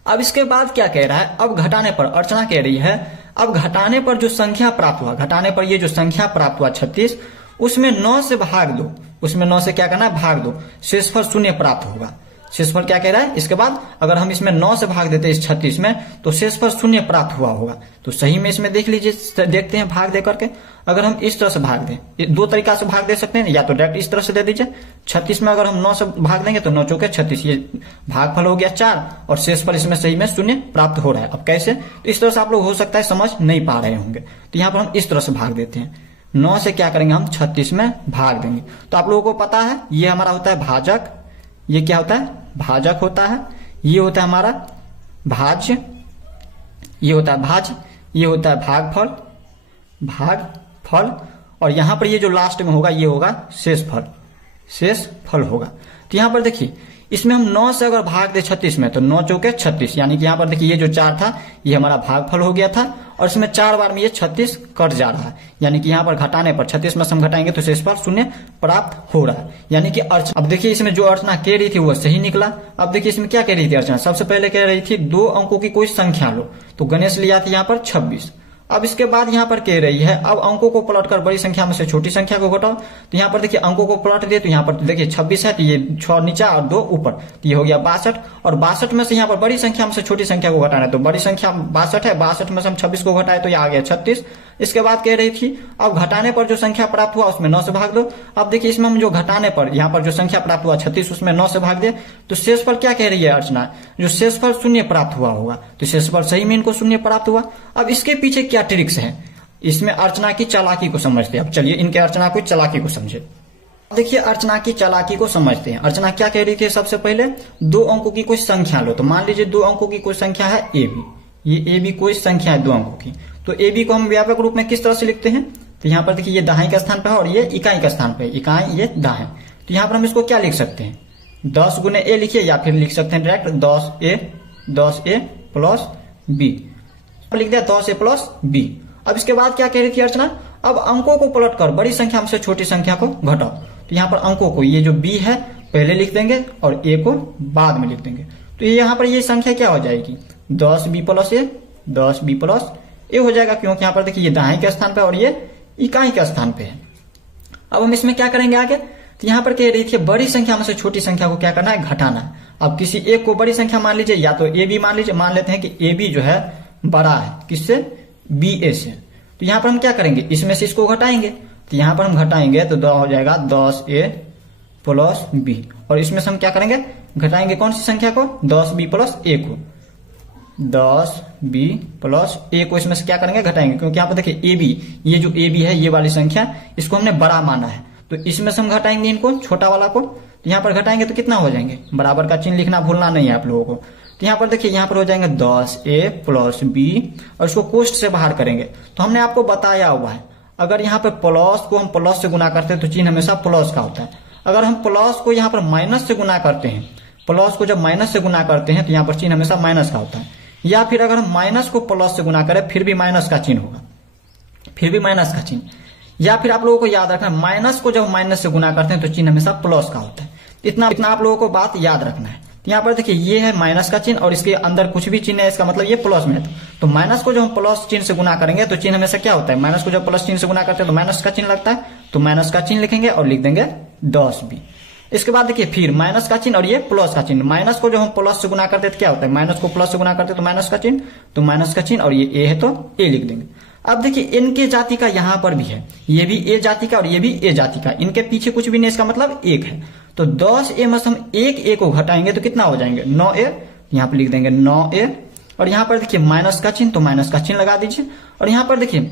अब इसके बाद क्या कह रहा है, अब घटाने पर अर्चना कह रही है, अब घटाने पर जो संख्या प्राप्त हुआ, घटाने पर ये जो संख्या प्राप्त हुआ 36, उसमें 9 से भाग दो, उसमें 9 से क्या करना है, भाग दो, शेषफल शून्य प्राप्त होगा। शेषफल क्या कह रहा है, इसके बाद अगर हम इसमें 9 से भाग देते इस 36 में तो शेषफल शून्य प्राप्त हुआ होगा। तो सही में इसमें देख लीजिए, देखते हैं भाग दे करके। अगर हम इस तरह से भाग दें, दो तरीका से भाग दे सकते हैं, या तो डायरेक्ट इस तरह से दे दीजिए। 36 में अगर हम 9 से भाग देंगे तो 9 चौके 36, ये भागफल हो गया 4 और शेषफल इसमें सही में शून्य प्राप्त हो रहा है। अब कैसे, तो इस तरह से आप लोग हो सकता है समझ नहीं पा रहे होंगे, तो यहाँ पर हम इस तरह से भाग देते हैं। 9 से क्या करेंगे, हम 36 में भाग देंगे। तो आप लोगों को पता है ये हमारा होता है भाजक, ये क्या होता है, भाजक होता है, ये होता है हमारा भाज्य, ये होता है भाज्य, ये होता है भागफल, भागफल, और यहां पर ये जो लास्ट में होगा ये होगा शेषफल, शेषफल होगा। तो यहां पर देखिए इसमें हम 9 से अगर भाग दे 36 में तो 9 चौके 36, यानी कि यहाँ पर देखिए ये जो 4 था ये हमारा भागफल हो गया था और इसमें 4 बार में ये 36 कट जा रहा है, यानी कि यहाँ पर घटाने पर 36 में से हम घटाएंगे तो शेषफल शून्य प्राप्त हो रहा है, यानी कि अर्चना। अब देखिए इसमें जो अर्चना कह रही थी वो सही निकला। अब देखिए इसमें क्या कह रही थी अर्चना, सबसे पहले कह रही थी 2 अंकों की कोई संख्या लो, तो गणेश लिया था यहाँ पर 26। अब इसके बाद यहाँ पर कह रही है अब अंकों को पलट कर बड़ी संख्या में से छोटी संख्या को घटाओ। तो यहाँ पर देखिए अंकों को पलट दिए तो यहाँ पर देखिए 26 है तो ये 6 नीचा और 2 ऊपर, तो ये हो गया 62, और 62 में से यहाँ पर बड़ी संख्या में से छोटी संख्या को घटाना है, तो बड़ी संख्या 62 है, 62 में से हम 26 को घटाए तो ये आ गया 36। इसके बाद कह रही थी अब घटाने पर जो संख्या प्राप्त हुआ उसमें 9 से भाग दो। अब देखिए इसमें हम जो घटाने पर यहाँ पर जो संख्या प्राप्त हुआ 36 उसमें 9 से भाग दे, तो शेषफल क्या कह रही है अर्चना, जो शेषफल शून्य प्राप्त हुआ होगा, तो शेषफल सही में इनको शून्य प्राप्त हुआ। अब इसके पीछे क्या ट्रिक्स है, इसमें अर्चना की चालाकी को समझते हैं। अब चलिए इनके अर्चना की चालाकी को समझे। देखिए अर्चना की चालाकी को समझते हैं। अर्चना क्या कह रही थी, सबसे पहले 2 अंकों की कोई संख्या लो, तो मान लीजिए 2 अंकों की कोई संख्या है ए बी, ये ए बी कोई संख्या है 2 अंकों की, तो ए बी को हम व्यापक रूप में किस तरह से लिखते हैं, तो यहाँ पर देखिए ये दाएं के स्थान पर है और ये इकाई के स्थान पर, इकाई ये दाएं, तो यहाँ पर हम इसको क्या लिख सकते हैं, 10 गुने ए लिखिए, या फिर लिख सकते हैं डायरेक्ट 10a प्लस बी, लिख दिया 10a प्लस बी। अब इसके बाद क्या कह रही थी अर्चना, अब अंकों को पलट कर बड़ी संख्या में से छोटी संख्या को घटाओ, तो यहाँ पर अंकों को ये जो बी है पहले लिख देंगे और ए को बाद में लिख देंगे, तो यहाँ पर ये संख्या क्या हो जाएगी 10b प्लस ए, 10b प्लस ए हो जाएगा, क्योंकि यहाँ पर देखिए ये दाएं के स्थान पे और ये इकाई के स्थान पे है। अब हम इसमें क्या करेंगे आगे, तो यहाँ पर कह रही थी बड़ी संख्या में से छोटी संख्या को क्या करना है, घटाना है। अब किसी एक को बड़ी संख्या मान लीजिए, या तो ए बी मान लीजिए, मान लेते हैं कि ए बी जो है बड़ा है किससे, बी ए से, तो यहाँ पर हम क्या करेंगे, इसमें से इसको घटाएंगे, तो यहाँ पर हम घटाएंगे तो हो जाएगा 10a प्लस बी, और इसमें से हम क्या करेंगे, घटाएंगे कौन सी संख्या को, 10b प्लस ए को, 10b प्लस ए को इसमें से क्या करेंगे, घटाएंगे, क्योंकि यहाँ पर देखिए ए बी, ये जो ए बी है ये वाली संख्या इसको हमने बड़ा माना है, तो इसमें से हम घटाएंगे इनको छोटा वाला को, तो यहाँ पर घटाएंगे तो कितना हो जाएंगे, बराबर का चिन्ह लिखना भूलना नहीं है आप लोगों को। तो यहाँ पर देखिए यहाँ पर हो जाएंगे 10a प्लस बी, और इसको कोष्ठ से बाहर करेंगे, तो हमने आपको बताया हुआ है अगर यहाँ पर प्लस को हम प्लस से गुना करते हैं तो चिन्ह हमेशा प्लस का होता है, अगर हम प्लस को यहाँ पर माइनस से गुना करते हैं, प्लस को जब माइनस से गुना करते हैं तो यहाँ पर चिन्ह हमेशा माइनस का होता है, या फिर अगर हम माइनस को प्लस से गुना करें फिर भी माइनस का चिन्ह होगा, फिर भी माइनस का चिन्ह, या फिर आप लोगों को याद रखना माइनस को जब माइनस से गुना करते हैं तो चिन्ह हमेशा प्लस का होता है। इतना आप लोगों को बात याद रखना है। तो यहाँ पर देखिए ये है माइनस का चिन्ह और इसके अंदर कुछ भी चिन्ह है, इसका मतलब ये प्लस में है, तो माइनस को जब हम प्लस चिन्ह से गुना करेंगे तो चिन्ह हमेशा क्या होता है, माइनस को जब प्लस चिन्ह से गुना करते हैं तो माइनस का चिन्ह लगता है, तो माइनस का चिन्ह लिखेंगे और लिख देंगे 10b। इसके बाद देखिए फिर माइनस का चिन्ह और ये प्लस का चिन्ह, माइनस को जब हम प्लस से गुना करते हैं तो क्या होता है, माइनस को प्लस से गुना करते हैं तो माइनस का चिन्ह, तो माइनस का चिन्ह, और ये ए है तो ए लिख देंगे। अब देखिए इनके जाति का यहाँ पर भी है, ये भी ए जाति का और ये भी ए जाति का, इनके पीछे कुछ भी नहीं, इसका मतलब 1 है, तो 10a में से हम 1a को घटाएंगे तो कितना हो जाएंगे 9a, यहाँ पर लिख देंगे 9a, और यहाँ पर देखिए माइनस का चिन्ह, तो माइनस का चिन्ह लगा दीजिए, और यहाँ पर देखिए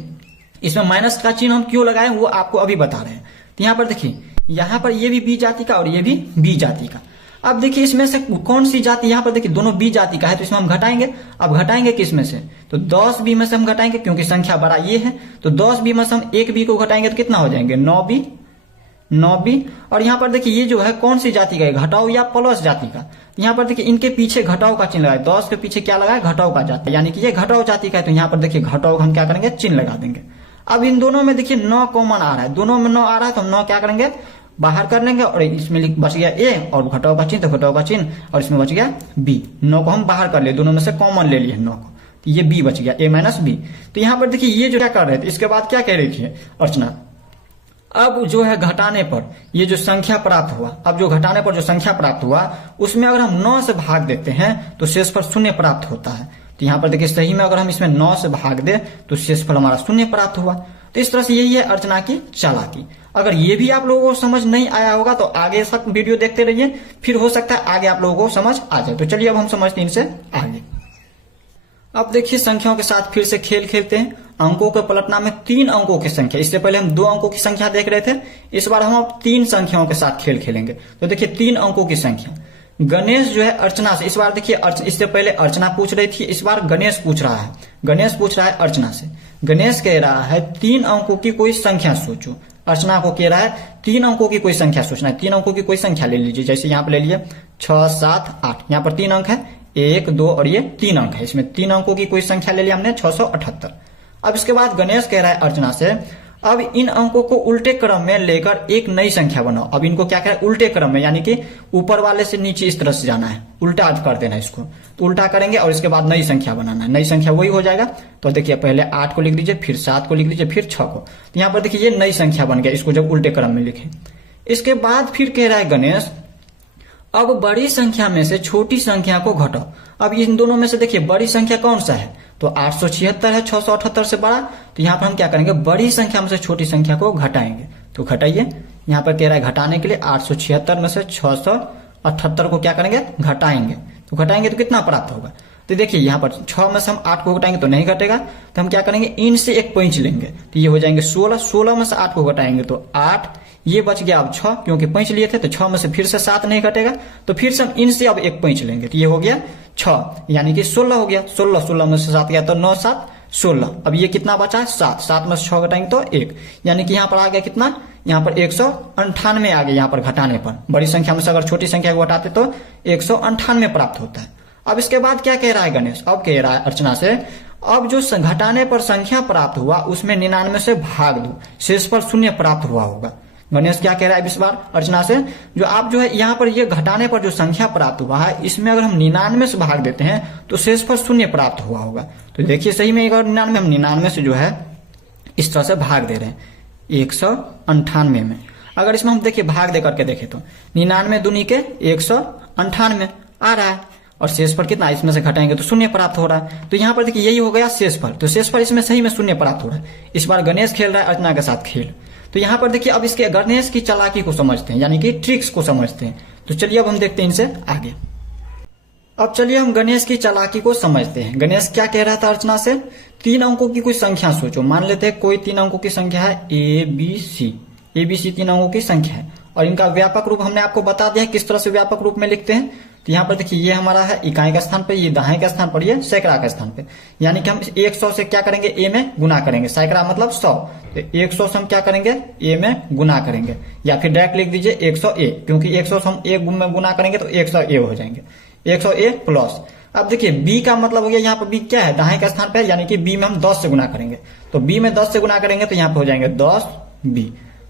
इसमें माइनस का चिन्ह हम क्यों लगाए वो आपको अभी बता रहे हैं। तो यहाँ पर देखिए यहाँ पर ये भी बी जाति का और ये भी बी जाति का। अब देखिए इसमें से कौन सी जाति, यहाँ पर देखिए दोनों बी जाति का है तो इसमें हम घटाएंगे। अब घटाएंगे किस में से, तो 10b में से हम घटाएंगे क्योंकि संख्या बड़ा ये है, तो 10b में से हम 1b को घटाएंगे तो कितना हो जाएंगे 9b। और यहाँ पर देखिए ये जो है कौन सी जाति का है, घटाओ या प्लस जाति का। यहाँ पर देखिए इनके पीछे घटाओ का चिन्ह लगाए, 10 के पीछे क्या लगाए, घटाओ का जाति, यानी कि ये घटाओ जाति का है, तो यहाँ पर देखिए घटाओ हम क्या करेंगे, चिन्ह लगा देंगे। अब इन दोनों में देखिए 9 कॉमन आ रहा है, दोनों में 9 आ रहा है तो हम 9 क्या करेंगे, बाहर कर लेंगे, और इसमें बच गया ए और घटाओ का चिन्ह, तो घटाओ का चिन्ह, और इसमें बच गया बी। 9 को हम बाहर कर लिए, दोनों में से कॉमन ले लिए 9 को, तो ये बी बच गया, ए माइनस बी। तो यहाँ पर देखिए ये जो क्या कर रहे थे, इसके बाद क्या कह रही थी अर्चना, अब जो है घटाने पर ये जो संख्या प्राप्त हुआ, अब जो घटाने पर जो संख्या प्राप्त हुआ उसमें अगर हम 9 से भाग देते हैं तो शेषफल शून्य प्राप्त होता है। तो यहाँ पर देखिए सही में अगर हम इसमें 9 से भाग दे तो शेषफल हमारा शून्य प्राप्त हुआ। तो इस तरह से यही है अर्चना की चालाकी। अगर ये भी आप लोगों को समझ नहीं आया होगा तो आगे सब वीडियो देखते रहिए, फिर हो सकता है आगे आप लोगों को समझ आ जाए। तो चलिए अब हम समझते हैं इनसे आगे। अब देखिए संख्याओं के साथ फिर से खेल खेलते हैं। अंकों के पलटना में 3 अंकों की संख्या, इससे पहले हम 2 अंकों की संख्या देख रहे थे, इस बार हम अब 3 संख्याओं के साथ खेल खेलेंगे। तो देखिए 3 अंकों की संख्या। गणेश जो है अर्चना से, इस बार देखिए इससे पहले अर्चना पूछ रही थी, इस बार गणेश पूछ रहा है। गणेश पूछ रहा है अर्चना से। गणेश कह रहा है 3 अंकों की कोई संख्या सोचो। अर्चना को कह रहा है 3 अंकों की कोई संख्या सोचना है। 3 अंकों की कोई संख्या ले लीजिए, जैसे यहाँ पर ले लिए 6, 7, 8। यहाँ पर 3 अंक है, 1, 2 और ये 3 अंक है। इसमें 3 अंकों की कोई संख्या ले लिया हमने 678। अब इसके बाद गणेश कह रहा है अर्चना से अब इन अंकों को उल्टे क्रम में लेकर एक नई संख्या बनाओ। अब इनको क्या कह रहा है, उल्टे क्रम में, यानी कि ऊपर वाले से नीचे इस तरह से जाना है, उल्टा कर देना है इसको। तो उल्टा करेंगे और इसके बाद नई संख्या बनाना है। नई संख्या वही हो जाएगा। तो देखिए पहले 8 को लिख दीजिए, फिर 7 को लिख दीजिए, फिर 6 को। तो यहाँ पर देखिए ये नई संख्या बन गया, इसको जब उल्टे क्रम में लिखे। इसके बाद फिर कह रहा है गणेश अब बड़ी संख्या में से छोटी संख्या को घटाओ। अब इन दोनों में से देखिए बड़ी संख्या कौन सा है, तो 876 है 678 से बड़ा। तो यहाँ पर हम क्या करेंगे, बड़ी संख्या में से छोटी संख्या को घटाएंगे। तो घटाइए, यहाँ पर कह रहा है घटाने के लिए 876 में से 678 को क्या करेंगे, घटाएंगे। तो घटाएंगे तो कितना प्राप्त होगा, तो देखिए यहाँ पर 6 में से हम 8 को घटाएंगे तो नहीं घटेगा। तो हम क्या करेंगे, इन से एक पैंच लेंगे, तो ये हो जाएंगे 16। 16 में से 8 को घटाएंगे तो 8, ये बच गया अब 6, क्योंकि पैंच लिए थे। तो 6 में से फिर से 7 नहीं घटेगा, तो फिर से हम इनसे अब एक पैंच लेंगे, तो ये हो गया 6, यानी कि 16 हो गया। 16 में से 7 गया तो 9, 7, 16। अब ये कितना बचा है, 7। 7 में से 6 घटाएंगे तो 1, यानी कि यहाँ पर आ गया कितना, यहाँ पर 198 आ गया। यहाँ पर घटाने पर बड़ी संख्या में से अगर छोटी संख्या को घटाते तो 198 प्राप्त होता है। अब इसके बाद क्या कह रहा है गणेश, अब कह रहा है अर्चना से अब जो घटाने पर संख्या प्राप्त हुआ उसमें 99 से भाग दो, शेषफल शून्य प्राप्त हुआ होगा। गणेश क्या कह रहा है इस बार अर्चना से, जो आप जो है यहाँ पर ये घटाने पर जो संख्या प्राप्त हुआ है इसमें अगर हम 99 से भाग देते हैं तो शेषफल शून्य प्राप्त हुआ होगा। तो देखिए सही में अगर 99 हम 99 से जो है इस तरह से भाग दे रहे हैं 198 में। अगर इसमें हम देखिए भाग दे करके देखें तो 99 दूनी के 198 आ रहा है, और शेषफल कितना, इसमें से घटाएंगे तो शून्य प्राप्त हो रहा है। तो यहाँ पर देखिए यही हो गया शेषफल। तो शेषफल इसमें सही में शून्य प्राप्त हो रहा है। इस बार गणेश खेल रहा है अर्चना के साथ खेल। तो यहाँ पर देखिए अब इसके गणेश की चालाकी को समझते हैं, यानी कि ट्रिक्स को समझते हैं। तो चलिए अब हम देखते हैं इनसे आगे। अब चलिए हम गणेश की चालाकी को समझते हैं। गणेश क्या कह रहा था अर्चना से, 3 अंकों की कोई संख्या सोचो। मान लेते हैं कोई 3 अंकों की संख्या है ABC। ABC 3 अंकों की संख्या है और इनका व्यापक रूप हमने आपको बता दिया है किस तरह से व्यापक रूप में लिखते हैं। तो यहाँ पर देखिए ये हमारा है इकाई का स्थान पे, ये दहाई का स्थान पर, ये सैकड़ा का स्थान पे, यानी कि हम 100 से क्या करेंगे, ए में गुना करेंगे। सैकड़ा मतलब 100, तो 100 से हम क्या करेंगे, ए में गुना करेंगे, या फिर डायरेक्ट लिख दीजिए 100A, क्योंकि 100 से हम ए में गुना करेंगे तो 100A हो जाएंगे, 100A प्लस। अब देखिए बी का मतलब हो गया, यहाँ पर बी क्या है, दहाई का स्थान पे, यानी कि बी में हम 10 से गुना करेंगे। तो बी में 10 से गुना करेंगे तो यहाँ पे हो जाएंगे 10B,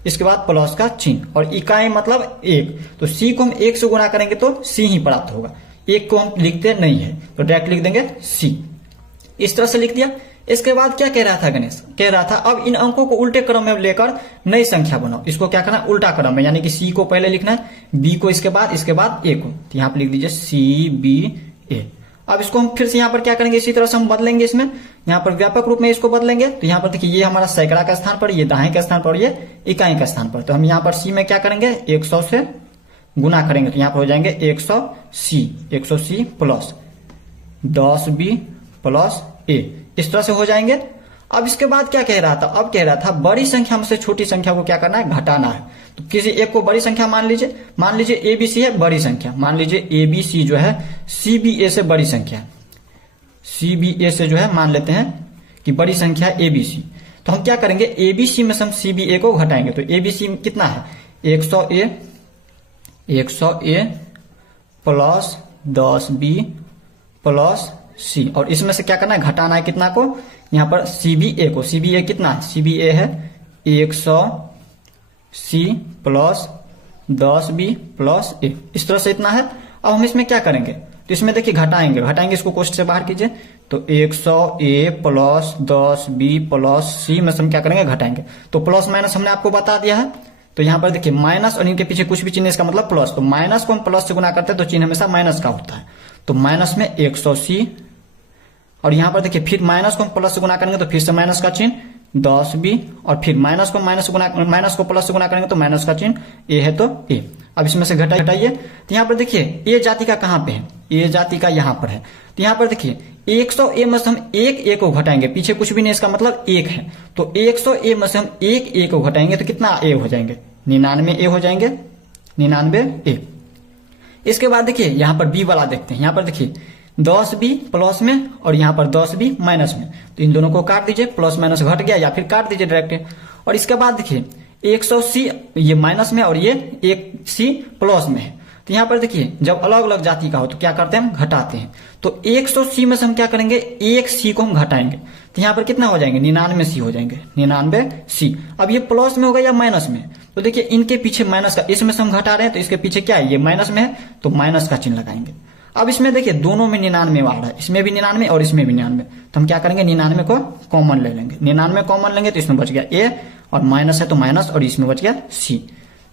इसके बाद प्लस का चिन्ह, और इकाई मतलब 1। तो सी को हम 1 से गुना करेंगे तो सी ही प्राप्त होगा। 1 को हम लिखते नहीं है तो डायरेक्ट लिख देंगे सी। इस तरह से लिख दिया। इसके बाद क्या कह रहा था गणेश, कह रहा था अब इन अंकों को उल्टे क्रम में लेकर नई संख्या बनाओ। इसको क्या करना है, उल्टा क्रम में, यानी कि सी को पहले लिखना है, बी को इसके बाद ए को। तो यहाँ पे लिख दीजिए CBA। अब इसको हम फिर से यहाँ पर क्या करेंगे, इसी तरह से हम बदलेंगे। इसमें यहाँ पर व्यापक रूप में इसको बदलेंगे। तो यहाँ पर देखिए ये हमारा सैकड़ा का स्थान पर, ये दहाई का स्थान पर, ये इकाई का स्थान पर। तो हम यहाँ पर सी में क्या करेंगे, 100 से गुना करेंगे। तो यहाँ पर हो जाएंगे 100C plus 10B plus A, इस तरह से हो जाएंगे। अब इसके बाद क्या कह रहा था, अब कह रहा था बड़ी संख्या में से छोटी संख्या को क्या करना है, घटाना है। तो किसी एक को बड़ी संख्या मान लीजिए ABC है बड़ी संख्या, मान लीजिए ABC जो है CBA से बड़ी संख्या, CBA से जो है मान लेते हैं कि बड़ी संख्या ABC। तो हम क्या करेंगे, ABC में से हम CBA को घटाएंगे। तो ABC कितना है, 100A plus 10B plus C, और इसमें से क्या करना है, घटाना है कितना को, यहाँ पर CBA को। CBA कितना है, CBA है 100C plus 10B plus A, इस तरह से इतना है। अब हम इसमें क्या करेंगे, तो इसमें देखिए घटाएंगे इसको कोष्ठ से बाहर कीजिए, तो 100A plus 10B plus C में से हम क्या करेंगे, घटाएंगे। तो प्लस माइनस हमने आपको बता दिया है। तो यहाँ पर देखिए माइनस और इनके पीछे कुछ भी चिन्ह, इसका मतलब प्लस। तो माइनस को हम प्लस से गुना करते हैं तो चिन्ह हमेशा माइनस का होता है। तो माइनस में 100C, और यहाँ पर देखिए फिर माइनस को हम प्लस से गुना करेंगे तो फिर से माइनस का चिन्ह 10B, और फिर माइनस को प्लस से गुना करेंगे तो माइनस का चिन्ह A है तो A। अब इसमें से घटाइए, तो यहाँ पर देखिए A जाति का कहाँ पे है, A जाति का यहाँ पर है। तो यहाँ पर देखिए 100A में से हम एक A को घटाएंगे, पीछे कुछ भी नहीं, इसका मतलब 1 है। तो 100A में से हम एक A को घटाएंगे तो कितना A हो जाएंगे, 99A हो जाएंगे, 99A। इसके बाद देखिए यहाँ पर B वाला देखते हैं। यहाँ पर देखिए 10B प्लस में और यहाँ पर 10B माइनस में, तो इन दोनों को काट दीजिए, प्लस माइनस घट गया या फिर काट दीजिए डायरेक्ट। और इसके बाद देखिए 100C ये माइनस में और ये 1C प्लस में है। तो यहाँ पर देखिए जब अलग अलग जाति का हो तो क्या करते हैं, हम घटाते हैं। तो 100C में से हम क्या करेंगे, 1C को हम घटाएंगे, तो यहाँ पर कितना हो जाएंगे, 99C हो जाएंगे, 99C। अब ये प्लस में होगा या माइनस में, तो देखिए इनके पीछे माइनस का, इसमें से हम घटा रहे हैं तो इसके पीछे क्या है, ये माइनस में है तो माइनस का चिन्ह लगाएंगे। अब इसमें देखिए दोनों में 99 आ रहा है, इसमें भी 99 और इसमें भी 99, तो हम क्या करेंगे, 99 को कॉमन ले लेंगे। 99 कॉमन लेंगे तो इसमें बच गया A, और माइनस है तो माइनस, और इसमें बच गया C।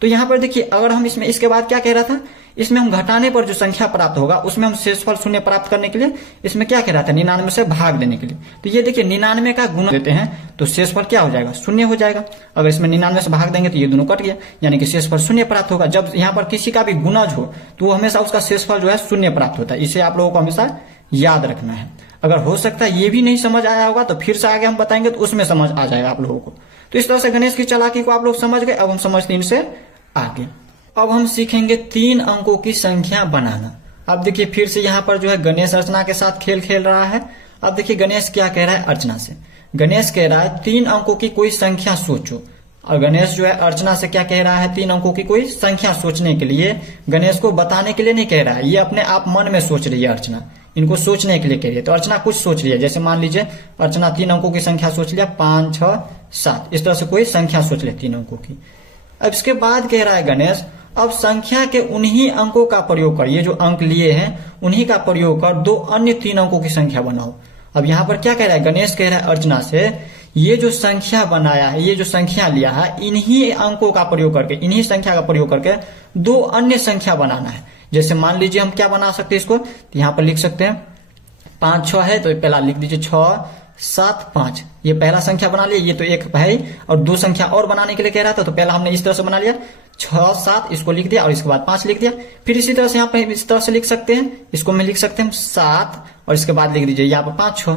तो यहाँ पर देखिए अगर हम इसमें, इसके बाद क्या कह रहा था, इसमें हम घटाने पर जो संख्या प्राप्त होगा उसमें हम शेषफल शून्य प्राप्त करने के लिए इसमें क्या कह रहा था, 99 से भाग देने के लिए। तो ये देखिए 99 का गुणा देते हैं तो शेषफल क्या हो जाएगा, शून्य हो जाएगा। अगर इसमें 99 से भाग देंगे तो ये दोनों कट गया, यानी कि शेषफल शून्य प्राप्त होगा। जब यहाँ पर किसी का भी गुणज हो तो हमेशा उसका शेषफल जो है शून्य प्राप्त होता है। इसे आप लोगों को हमेशा याद रखना है। अगर हो सकता है ये भी नहीं समझ आया होगा तो फिर से आगे हम बताएंगे तो उसमें समझ आ जाएगा आप लोगों को। तो इस तरह से गणेश की चालाकी को आप लोग समझ गए। अब हम समझते हैं इनसे आगे। अब हम सीखेंगे 3 अंकों की संख्या बनाना। अब देखिए फिर से यहाँ पर जो है गणेश अर्चना के साथ खेल खेल रहा है। अब देखिए गणेश क्या कह रहा है अर्चना से, गणेश कह रहा है 3 अंकों की कोई संख्या सोचो। और गणेश जो है अर्चना से क्या कह रहा है, 3 अंकों की कोई संख्या सोचने के लिए, गणेश को बताने के लिए नहीं कह रहा है, ये अपने आप मन में सोच रही है अर्चना, इनको सोचने के लिए कह रही है। तो अर्चना कुछ सोच रही है, जैसे मान लीजिए अर्चना 3 अंकों की संख्या सोच लिया, 5, 6, 7, इस तरह से कोई संख्या सोच ले 3 अंकों की। अब इसके बाद कह रहा है गणेश, अब संख्या के उन्हीं अंकों का प्रयोग कर, ये जो अंक लिए हैं उन्हीं का प्रयोग कर 2 अन्य 3 अंकों की संख्या बनाओ। अब यहाँ पर क्या कह रहा है, गणेश कह रहा है अर्चना से, ये जो संख्या बनाया है, ये जो संख्या लिया है, इन्हीं अंकों का प्रयोग करके, इन्हीं संख्या का प्रयोग करके 2 अन्य संख्या बनाना है। जैसे मान लीजिए हम क्या बना सकते हैं इसको, तो यहाँ पर लिख सकते हैं 5, 6 है तो पहला लिख दीजिए 6, 7, 5, ये पहला संख्या बना लिया। ये तो एक है और 2 संख्या और बनाने के लिए कह रहा था, तो पहला हमने इस तरह से बना लिया 6, 7 इसको लिख दिया और इसके बाद 5 लिख दिया। फिर इसी तरह से यहाँ पे इस तरह से लिख सकते हैं, इसको में लिख सकते हैं 7 और इसके बाद लिख दीजिए यहाँ पर 5, 6,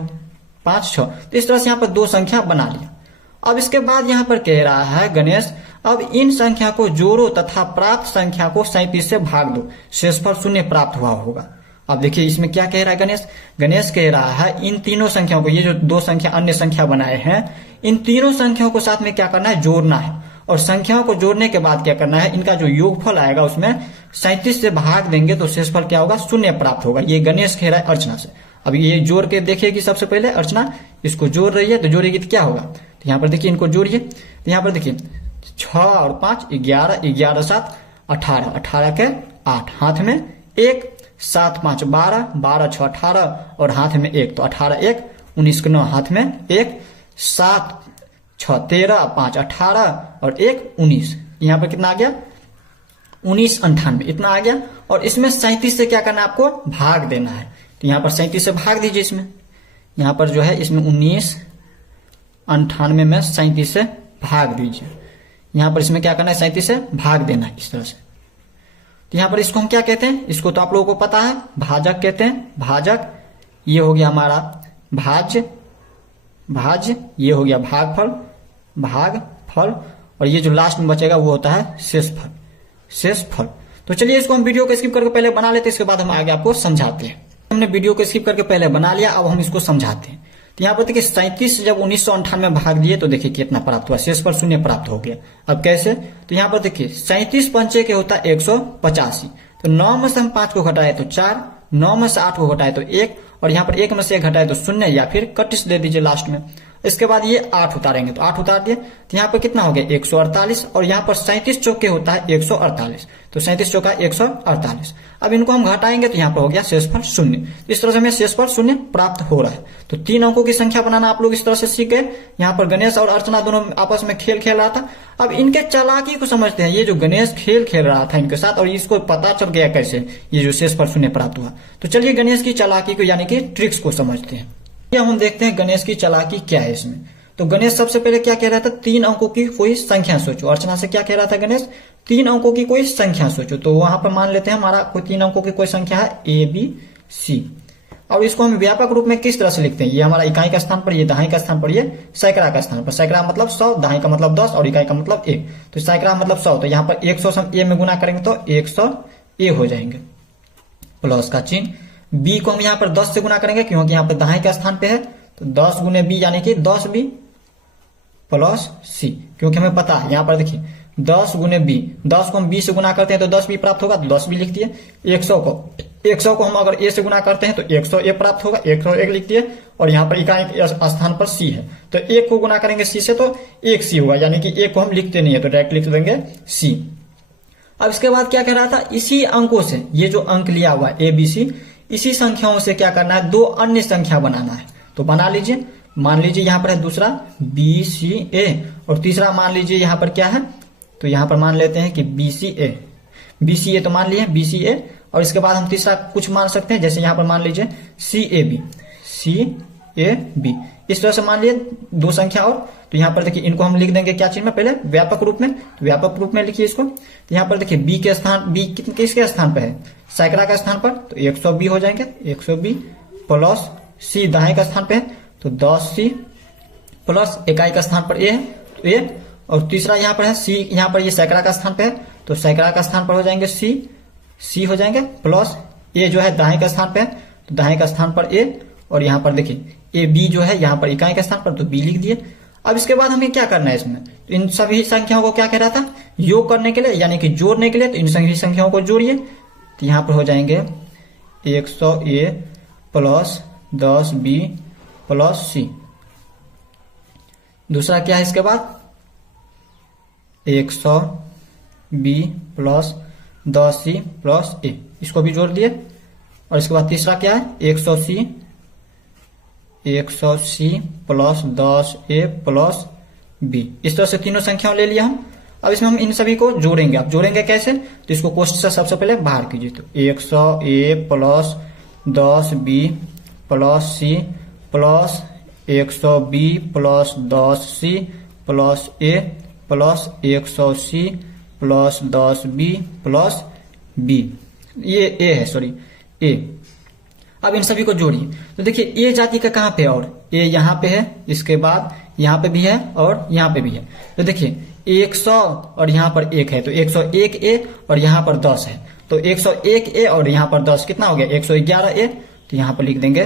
5, 6। तो इस तरह से यहाँ पर 2 संख्या बना लिया। अब इसके बाद यहाँ पर कह रहा है गणेश, अब इन संख्या को जोड़ो तथा प्राप्त संख्या को 37 से भाग दो, शेषफल शून्य प्राप्त हुआ होगा। अब देखिए इसमें क्या कह रहा है गणेश, गणेश कह रहा है इन तीनों संख्याओं को, ये जो 2 संख्या अन्य संख्या बनाए हैं, इन तीनों संख्याओं को साथ में क्या करना है, जोड़ना है। और संख्याओं को जोड़ने के बाद क्या करना है, इनका जो योगफल आएगा उसमें 37 से भाग देंगे तो शेषफल क्या होगा, शून्य प्राप्त होगा। ये गणेश कह रहा है अर्चना से। अब ये जोड़ के देखिएगी, सबसे पहले अर्चना इसको जोड़ रही है, तो जोड़ेगी तो क्या होगा, तो यहाँ पर देखिए इनको जोड़िए। तो यहाँ पर देखिए 6 और 5 11, 11, 7 18, 18 के 8, हाथ में 1, 7, 5 12, 12, 6 18 और हाथ में 1, तो 18, 1 19 के 9, हाथ में 1, 7, 6 13, 5 18 और 1 19। यहाँ पर कितना आ गया, 19 98, इतना आ गया। और इसमें 37 से क्या करना है, आपको भाग देना है। तो यहाँ पर 37 से भाग दीजिए। इसमें यहाँ पर जो है इसमें 19 98 में 37 से भाग दीजिए। यहाँ पर इसमें क्या करना है, 37 से भाग देना है इस तरह से। तो यहाँ पर इसको हम क्या कहते हैं, इसको तो आप लोगों को पता है, भाजक कहते हैं, भाजक। ये हो गया हमारा भाज्य, भाज्य, ये हो गया भागफल, भागफल, और ये जो लास्ट में बचेगा वो होता है शेषफल, शेषफल। तो चलिए इसको हम वीडियो को स्किप करके पहले बना लेते हैं, इसके बाद हम आगे आपको समझाते हैं। हमने वीडियो को स्किप करके पहले बना लिया, अब हम इसको समझाते हैं। तो यहाँ पर देखिए 37 जब 1998 में भाग दिए तो देखिए कितना प्राप्त हुआ, शेषफल शून्य प्राप्त हो गया। अब कैसे, तो यहाँ पर देखिए 37 पंचे के होता है 185, तो 9 में से हम 5 को घटाए तो 4, 9 में से 8 को घटाए तो 1, और यहाँ पर 1 में से 1 घटाए तो 0 या फिर 31 दे दीजिए लास्ट में। इसके बाद ये 8 उतारेंगे तो 8 उतार दिए तो यहाँ पर कितना हो गया 148 और यहाँ पर 37 चौके होता है 148 तो 37 चौका 148। अब इनको हम घटाएंगे तो यहाँ पर हो गया शेषफल 0। इस तरह से हमें शेषफल 0 प्राप्त हो रहा है। तो 3 अंकों की संख्या बनाना आप लोग इस तरह से सीख गए। यहाँ पर गणेश और अर्चना दोनों आपस में खेल खेल रहा था। अब इनके चालाकी को समझते हैं। ये जो गणेश खेल खेल रहा था इनके साथ और इसको पता चल गया कैसे ये जो शेषफल 0 प्राप्त हुआ। तो चलिए गणेश की चालाकी को यानी कि ट्रिक्स को समझते हैं। हम देखते हैं गणेश की चालाकी क्या है इसमें। तो गणेश सबसे पहले क्या कह रहा था 3 अंकों की कोई संख्या सोचो। अर्चना से क्या कह रहा था गणेश 3 अंकों की कोई संख्या सोचो। तो वहां पर मान लेते हैं हमारा कोई 3 अंकों की कोई संख्या है ABC और इसको हम व्यापक रूप में किस तरह से लिखते हैं। ये हमारा इकाई का स्थान पर, ये दहाई का स्थान पर, ये सैकड़ा का स्थान पर। सैकड़ा मतलब 100, दहाई का मतलब 10 और इकाई का मतलब 1। तो सैकड़ा मतलब 100 तो यहाँ पर 100 से हम A में गुना करेंगे तो 100 A हो जाएंगे प्लस का चिन्ह। B को हम यहाँ पर 10 से गुना करेंगे क्योंकि यहाँ पर दहाई का स्थान पे है तो 10 गुने B यानी कि 10B प्लस C क्योंकि हमें पता है। यहाँ पर देखिए 10 गुने B, 10 को हम B से गुना करते हैं तो 10B प्राप्त होगा तो 10B लिख दिए। 100 को हम अगर A से गुना करते हैं तो 100A प्राप्त होगा, 101 लिख दिए। और यहाँ पर इकाई स्थान पर C है तो 1 को गुना करेंगे C से तो 1C होगा यानी कि 1 को हम लिखते नहीं है तो डायरेक्ट लिख देंगे C। अब इसके बाद क्या कह रहा था इसी अंकों से ये जो अंक लिया हुआ है ABC इसी संख्याओं से क्या करना है 2 अन्य संख्या बनाना है। तो बना लीजिए। मान लीजिए यहाँ पर है दूसरा BCA और तीसरा मान लीजिए यहाँ पर क्या है तो यहाँ पर मान लेते हैं कि BCA तो मान लिए BCA और इसके बाद हम तीसरा कुछ मान सकते हैं जैसे यहाँ पर मान लीजिए CAB। इस तरह से मान लिए 2 संख्या और। तो यहाँ पर देखिए इनको हम लिख देंगे क्या चिन्ह में पहले व्यापक रूप में। तो व्यापक रूप में लिखिए इसको। तो यहाँ पर देखिए B के स्थान B किसके स्थान पर है सैकड़ा का स्थान पर तो 100B हो जाएंगे 100B प्लस C दहाई का स्थान पे है तो 10C प्लस इकाई का स्थान पर A है तो A और तीसरा यहाँ पर है C यहाँ पर ये सैकड़ा का स्थान पे है तो सैकड़ा का स्थान पर हो जाएंगे C हो जाएंगे प्लस A जो है दहाई का स्थान पे है तो दहाई का स्थान पर A और यहाँ पर देखिए AB जो है यहाँ पर इकाई के स्थान पर तो B लिख दिए। अब इसके बाद हमें क्या करना है इसमें तो इन सभी संख्याओं को क्या कह रहा था योग करने के लिए यानी कि जोड़ने के लिए। तो इन सभी संख्याओं को जोड़िए तो यहाँ पर हो जाएंगे 100A plus 10B plus C। दूसरा क्या है इसके बाद 100B plus 10C plus A इसको भी जोड़ दिए। और इसके बाद तीसरा क्या है 100C plus 10A plus B। इस तरह से तीनों संख्याओं ले लिया हम। अब इसमें हम इन सभी को जोड़ेंगे। अब जोड़ेंगे कैसे तो इसको कोष्ठक से सबसे पहले बाहर कीजिए तो 100A plus 10B plus C plus 100B plus 10C plus A plus 100C plus 10B plus B। ये A है सॉरी A। अब इन सभी को जोड़िए तो देखिए A जाति का कहाँ पे और A यहाँ पे है, इसके बाद यहाँ पे भी है और यहाँ पे भी है। तो देखिए 100 और यहाँ पर 1 है तो 101A और यहाँ पर 10 है तो 101A और यहाँ पर 10 कितना हो गया 111A। तो यहाँ पर लिख देंगे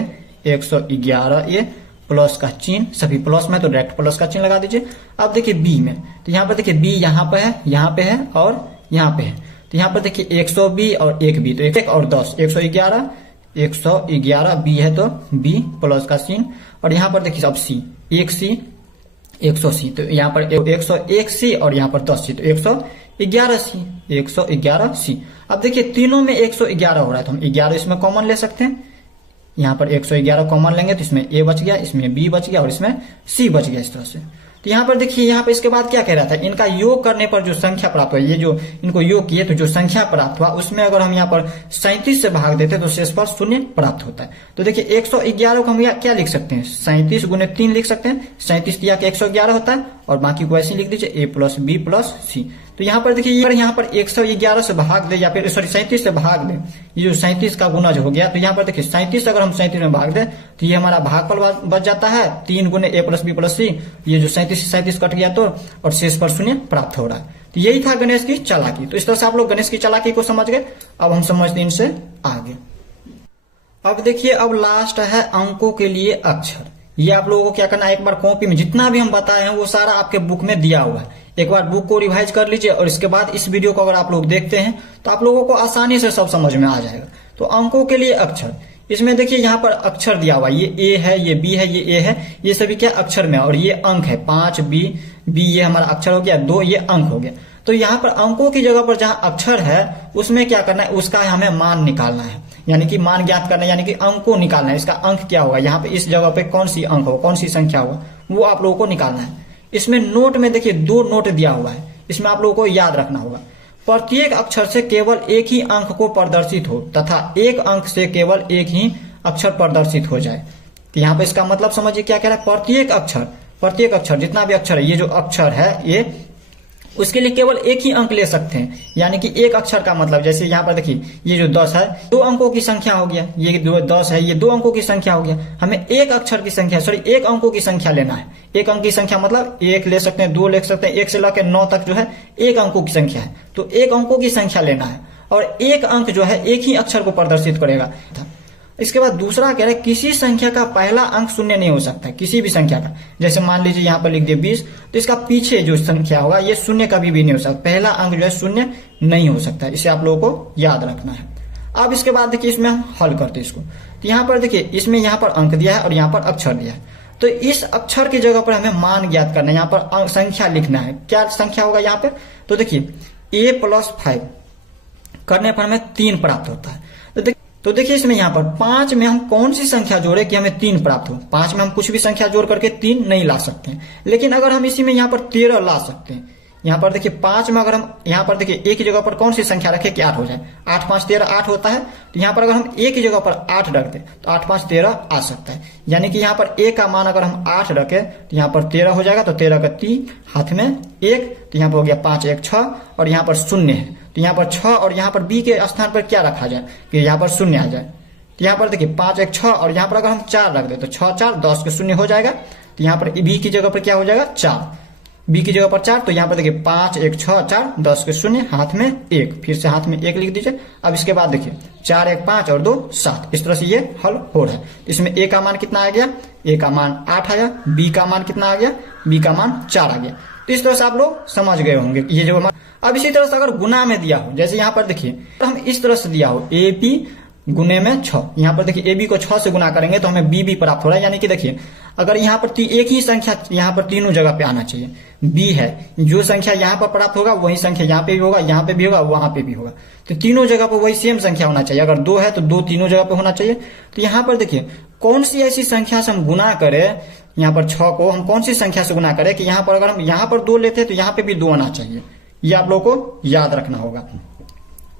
111A प्लस का चिन्ह, सभी प्लस में तो डायरेक्ट प्लस का चिन्ह लगा दीजिए। अब देखिए B में तो यहाँ पर देखिए B यहाँ पे है, यहाँ पे है और यहाँ पे है। तो यहाँ पर देखिए 100B और 1B तो 1 और 10 111B है तो B प्लस का चिन्ह। और यहाँ पर देखिए अब C 1C 100C तो यहाँ पर 101C और यहाँ पर 10C तो 111C। अब देखिए तीनों में 111 हो रहा है तो हम 11 इसमें कॉमन ले सकते हैं। यहाँ पर 111 कॉमन लेंगे तो इसमें A बच गया, इसमें B बच गया और इसमें C बच गया इस तरह से। तो यहाँ पर देखिए यहाँ पर इसके बाद क्या कह रहा था इनका योग करने पर जो संख्या प्राप्त हुआ, ये जो इनको योग किए तो जो संख्या प्राप्त हुआ उसमें अगर हम यहाँ पर 37 से भाग देते तो शेषफल 0 प्राप्त होता है। तो देखिए 111 को हम क्या लिख सकते हैं 37 गुने 3 लिख सकते हैं। 37 दिया कि 111 होता है और बाकी को ऐसे लिख दीजिए A plus B plus C। तो यहाँ पर देखिए यहाँ पर 111 से भाग दे या फिर सॉरी 37 से भाग दे, ये जो 37 का गुना जो हो गया तो यहाँ पर देखिए 37 अगर हम 37 में भाग दे तो ये हमारा भागफल बच जाता है 3 गुने A plus B plus C। ये जो 37 कट गया तो और शेष पर 0 प्राप्त हो रहा है। तो यही था गणेश की चालाकी। तो इस तरह से आप लोग गणेश की चालाकी को समझ गए। अब हम समझते हैं इनसे आगे। अब देखिए अब लास्ट है अंकों के लिए अक्षर। ये आप लोगों को क्या करना है एक बार कॉपी में जितना भी हम बताए हैं वो सारा आपके बुक में दिया हुआ है। एक बार बुक को रिवाइज कर लीजिए और इसके बाद इस वीडियो को अगर आप लोग देखते हैं तो आप लोगों को आसानी से सब समझ में आ जाएगा। तो अंकों के लिए अक्षर इसमें देखिए यहाँ पर अक्षर दिया हुआ है, ये ए है, ये बी है, ये ए है, ये सभी क्या अक्षर में, और ये अंक है 5 बी ये हमारा अक्षर हो गया, 2 ये अंक हो गया। तो यहाँ पर अंकों की जगह पर जहां अक्षर है उसमें क्या करना है, उसका हमें मान निकालना है, यानी कि मान ज्ञात करना है, यानी कि अंक को निकालना है। इसका अंक क्या होगा, यहाँ पे इस जगह पे कौन सी अंक होगा, कौन सी संख्या होगा, वो आप लोगों को निकालना है। इसमें नोट में देखिए 2 नोट दिया हुआ है, इसमें आप लोगों को याद रखना होगा। प्रत्येक अक्षर से केवल एक ही अंक को प्रदर्शित हो तथा एक अंक से केवल एक ही अक्षर प्रदर्शित हो जाए। तो यहाँ पे इसका मतलब समझिए क्या कह रहा है, प्रत्येक अक्षर जितना भी अक्षर है, ये जो अक्षर है ये उसके लिए केवल एक ही अंक ले सकते हैं। यानी कि एक अक्षर का मतलब, जैसे यहाँ पर देखिए ये जो 10 है 2 अंकों की संख्या हो गया, ये जो 10 है ये 2 अंकों की संख्या हो गया। हमें एक अक्षर की संख्या एक अंकों की संख्या लेना है। एक अंक की संख्या मतलब 1 ले सकते हैं, 2 ले सकते हैं, 1 से लेकर 9 तक जो है एक अंकों की संख्या है। तो एक अंकों की संख्या लेना है और एक अंक जो है एक ही अक्षर को प्रदर्शित करेगा। इसके बाद दूसरा कह रहे हैं किसी संख्या का पहला अंक शून्य नहीं हो सकता है, किसी भी संख्या का। जैसे मान लीजिए यहाँ पर लिख दिए 20, तो इसका पीछे जो संख्या होगा ये शून्य कभी भी नहीं हो सकता, पहला अंक जो है शून्य नहीं हो सकता है। इसे आप लोगों को याद रखना है। अब इसके बाद देखिए इसमें हम हल करते हैं इसको। तो यहाँ पर देखिए इसमें यहाँ पर अंक दिया है और यहाँ पर अक्षर दिया है। तो इस अक्षर की जगह पर हमें मान ज्ञात करना है, यहाँ पर संख्या लिखना है। क्या संख्या होगा यहाँ पे, तो देखिए a+5 करने पर हमें 3 प्राप्त होता है। तो देखिए इसमें यहाँ पर 5 में हम कौन सी संख्या जोड़े कि हमें 3 प्राप्त हो। 5 में हम कुछ भी संख्या जोड़ करके 3 नहीं ला सकते हैं, लेकिन अगर हम इसी में यहाँ पर 13 ला सकते हैं। यहाँ पर देखिए 5 में अगर हम यहाँ पर देखिए एक ही जगह पर कौन सी संख्या रखे कि 8 हो जाए, 8 5 13 8 होता है। तो यहाँ पर अगर हम एक ही जगह पर 8 रख दे तो 8 5 13 आ सकता है। यानी कि यहाँ पर a का मान अगर हम 8 रखे तो यहाँ पर 13 हो जाएगा। तो 13 का 3 हाथ में 1, तो यहाँ पर हो गया 5 1 6 और यहाँ पर 0 है। तो यहाँ पर 6 और यहाँ पर b के स्थान पर क्या रखा जाए कि यहाँ पर 0 आ जाए। तो यहाँ पर देखिए 5 1 6 और यहाँ पर अगर हम 4 रख दे तो 6 4 10 के 0 हो जाएगा। तो यहाँ पर b की जगह पर क्या हो जाएगा 4, b की जगह पर 4। तो यहाँ पर देखिए 5 1 6 4 10 के 0 हाथ में 1, फिर से हाथ में 1 लिख दीजिए। अब इसके बाद देखिए 4 1 5 और 2 7, इस तरह से ये हल हो रहा है। इसमें a का मान कितना आ गया, a का मान 8 आया, b का मान कितना आ गया, b का मान 4 आ गया। तो इस तरह से आप लोग समझ गए होंगे ये जो हमारा। अब इसी तरह से अगर गुना में दिया हो, जैसे यहाँ पर देखिए तो हम इस तरह से दिया हो ab गुने में 6, यहाँ पर देखिए ab को 6 से गुना करेंगे तो हमें b भी प्राप्त हो रहा है। यानी कि देखिए अगर यहाँ पर एक ही संख्या यहाँ पर तीनों जगह पे आना चाहिए, b है, जो संख्या यहाँ पर प्राप्त होगा वही संख्या यहाँ पे भी होगा, यहाँ पे भी होगा, वहां पे भी होगा। तो तीनों जगह पर वही सेम संख्या होना चाहिए। अगर 2 है तो 2 तीनों जगह पे होना चाहिए। तो यहाँ पर देखिए कौन सी ऐसी संख्या से हम गुना करें, यहाँ पर 6 को हम कौन सी संख्या से गुना करें कि यहाँ पर अगर हम यहाँ पर 2 लेते हैं तो यहाँ पे भी 2 आना चाहिए। ये आप लोगों को याद रखना होगा।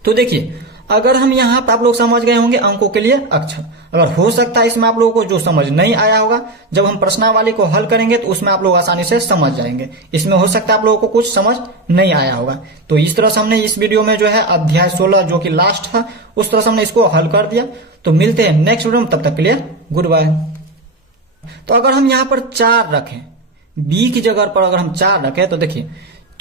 तो देखिए अगर हम यहाँ पे आप लोग समझ गए होंगे अंकों के लिए अक्षर। अगर हो सकता है इसमें आप लोगों को जो समझ नहीं आया होगा, जब हम प्रश्नावली को हल करेंगे तो उसमें आप लोग आसानी से समझ जाएंगे। इसमें हो सकता है आप लोगों को कुछ समझ नहीं आया होगा। तो इस तरह से हमने इस वीडियो में जो है अध्याय 16 जो कि लास्ट था, उस तरह से हमने इसको हल कर दिया। तो मिलते हैं नेक्स्ट वीडियो में, तब तक के लिए गुड बाय। तो अगर हम यहाँ पर 4 रखें, b की जगह पर अगर हम 4 रखें तो देखिए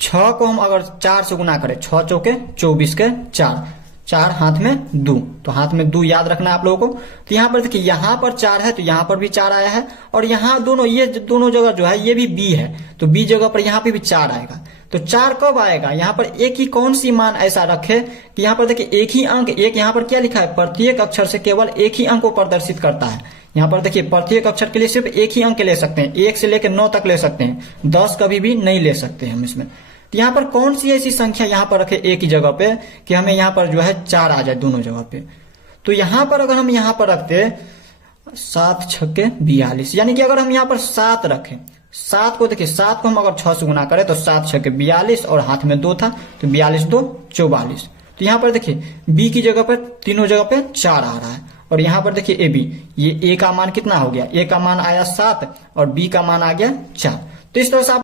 6 को हम अगर 4 से गुना करें, 6 चौके 24 के 4, 4 हाथ में 2, तो हाथ में 2 याद रखना है आप लोगों को। तो यहाँ पर देखिए यहाँ पर 4 है तो यहाँ पर भी 4 आया है, और यहाँ दोनों ये दोनों जगह जो है ये भी b है, तो b जगह पर यहाँ पे भी 4 आएगा। तो 4 कब आएगा, यहाँ पर एक ही कौन सी मान ऐसा रखे कि यहाँ पर देखिए एक ही अंक, एक यहाँ पर क्या लिखा है, प्रत्येक अक्षर से केवल एक ही अंक को प्रदर्शित करता है। यहाँ पर देखिए प्रत्येक अक्षर के लिए सिर्फ एक ही अंक ले सकते हैं, 1 से लेकर 9 तक ले सकते हैं, 10 कभी भी नहीं ले सकते हम इसमें। तो यहाँ पर कौन सी ऐसी संख्या यहाँ पर रखे एक ही जगह पे कि हमें यहाँ पर जो है 4 आ जाए दोनों जगह पे। तो यहाँ पर अगर हम यहाँ पर रखते 7 छक्के 42, यानी कि अगर हम यहाँ पर 7 रखें, 7 को देखिए 7 को हम अगर 6 से गुना करें तो 7 छक्के 42 और हाथ में 2 था तो 42 2 44। तो यहाँ पर देखिए b की जगह पर तीनों जगह पे 4 आ रहा है, और यहाँ पर देखिए ab, ये a का मान कितना हो गया, a का मान आया 7 और b का मान आ गया 4। तो इस तरह से आप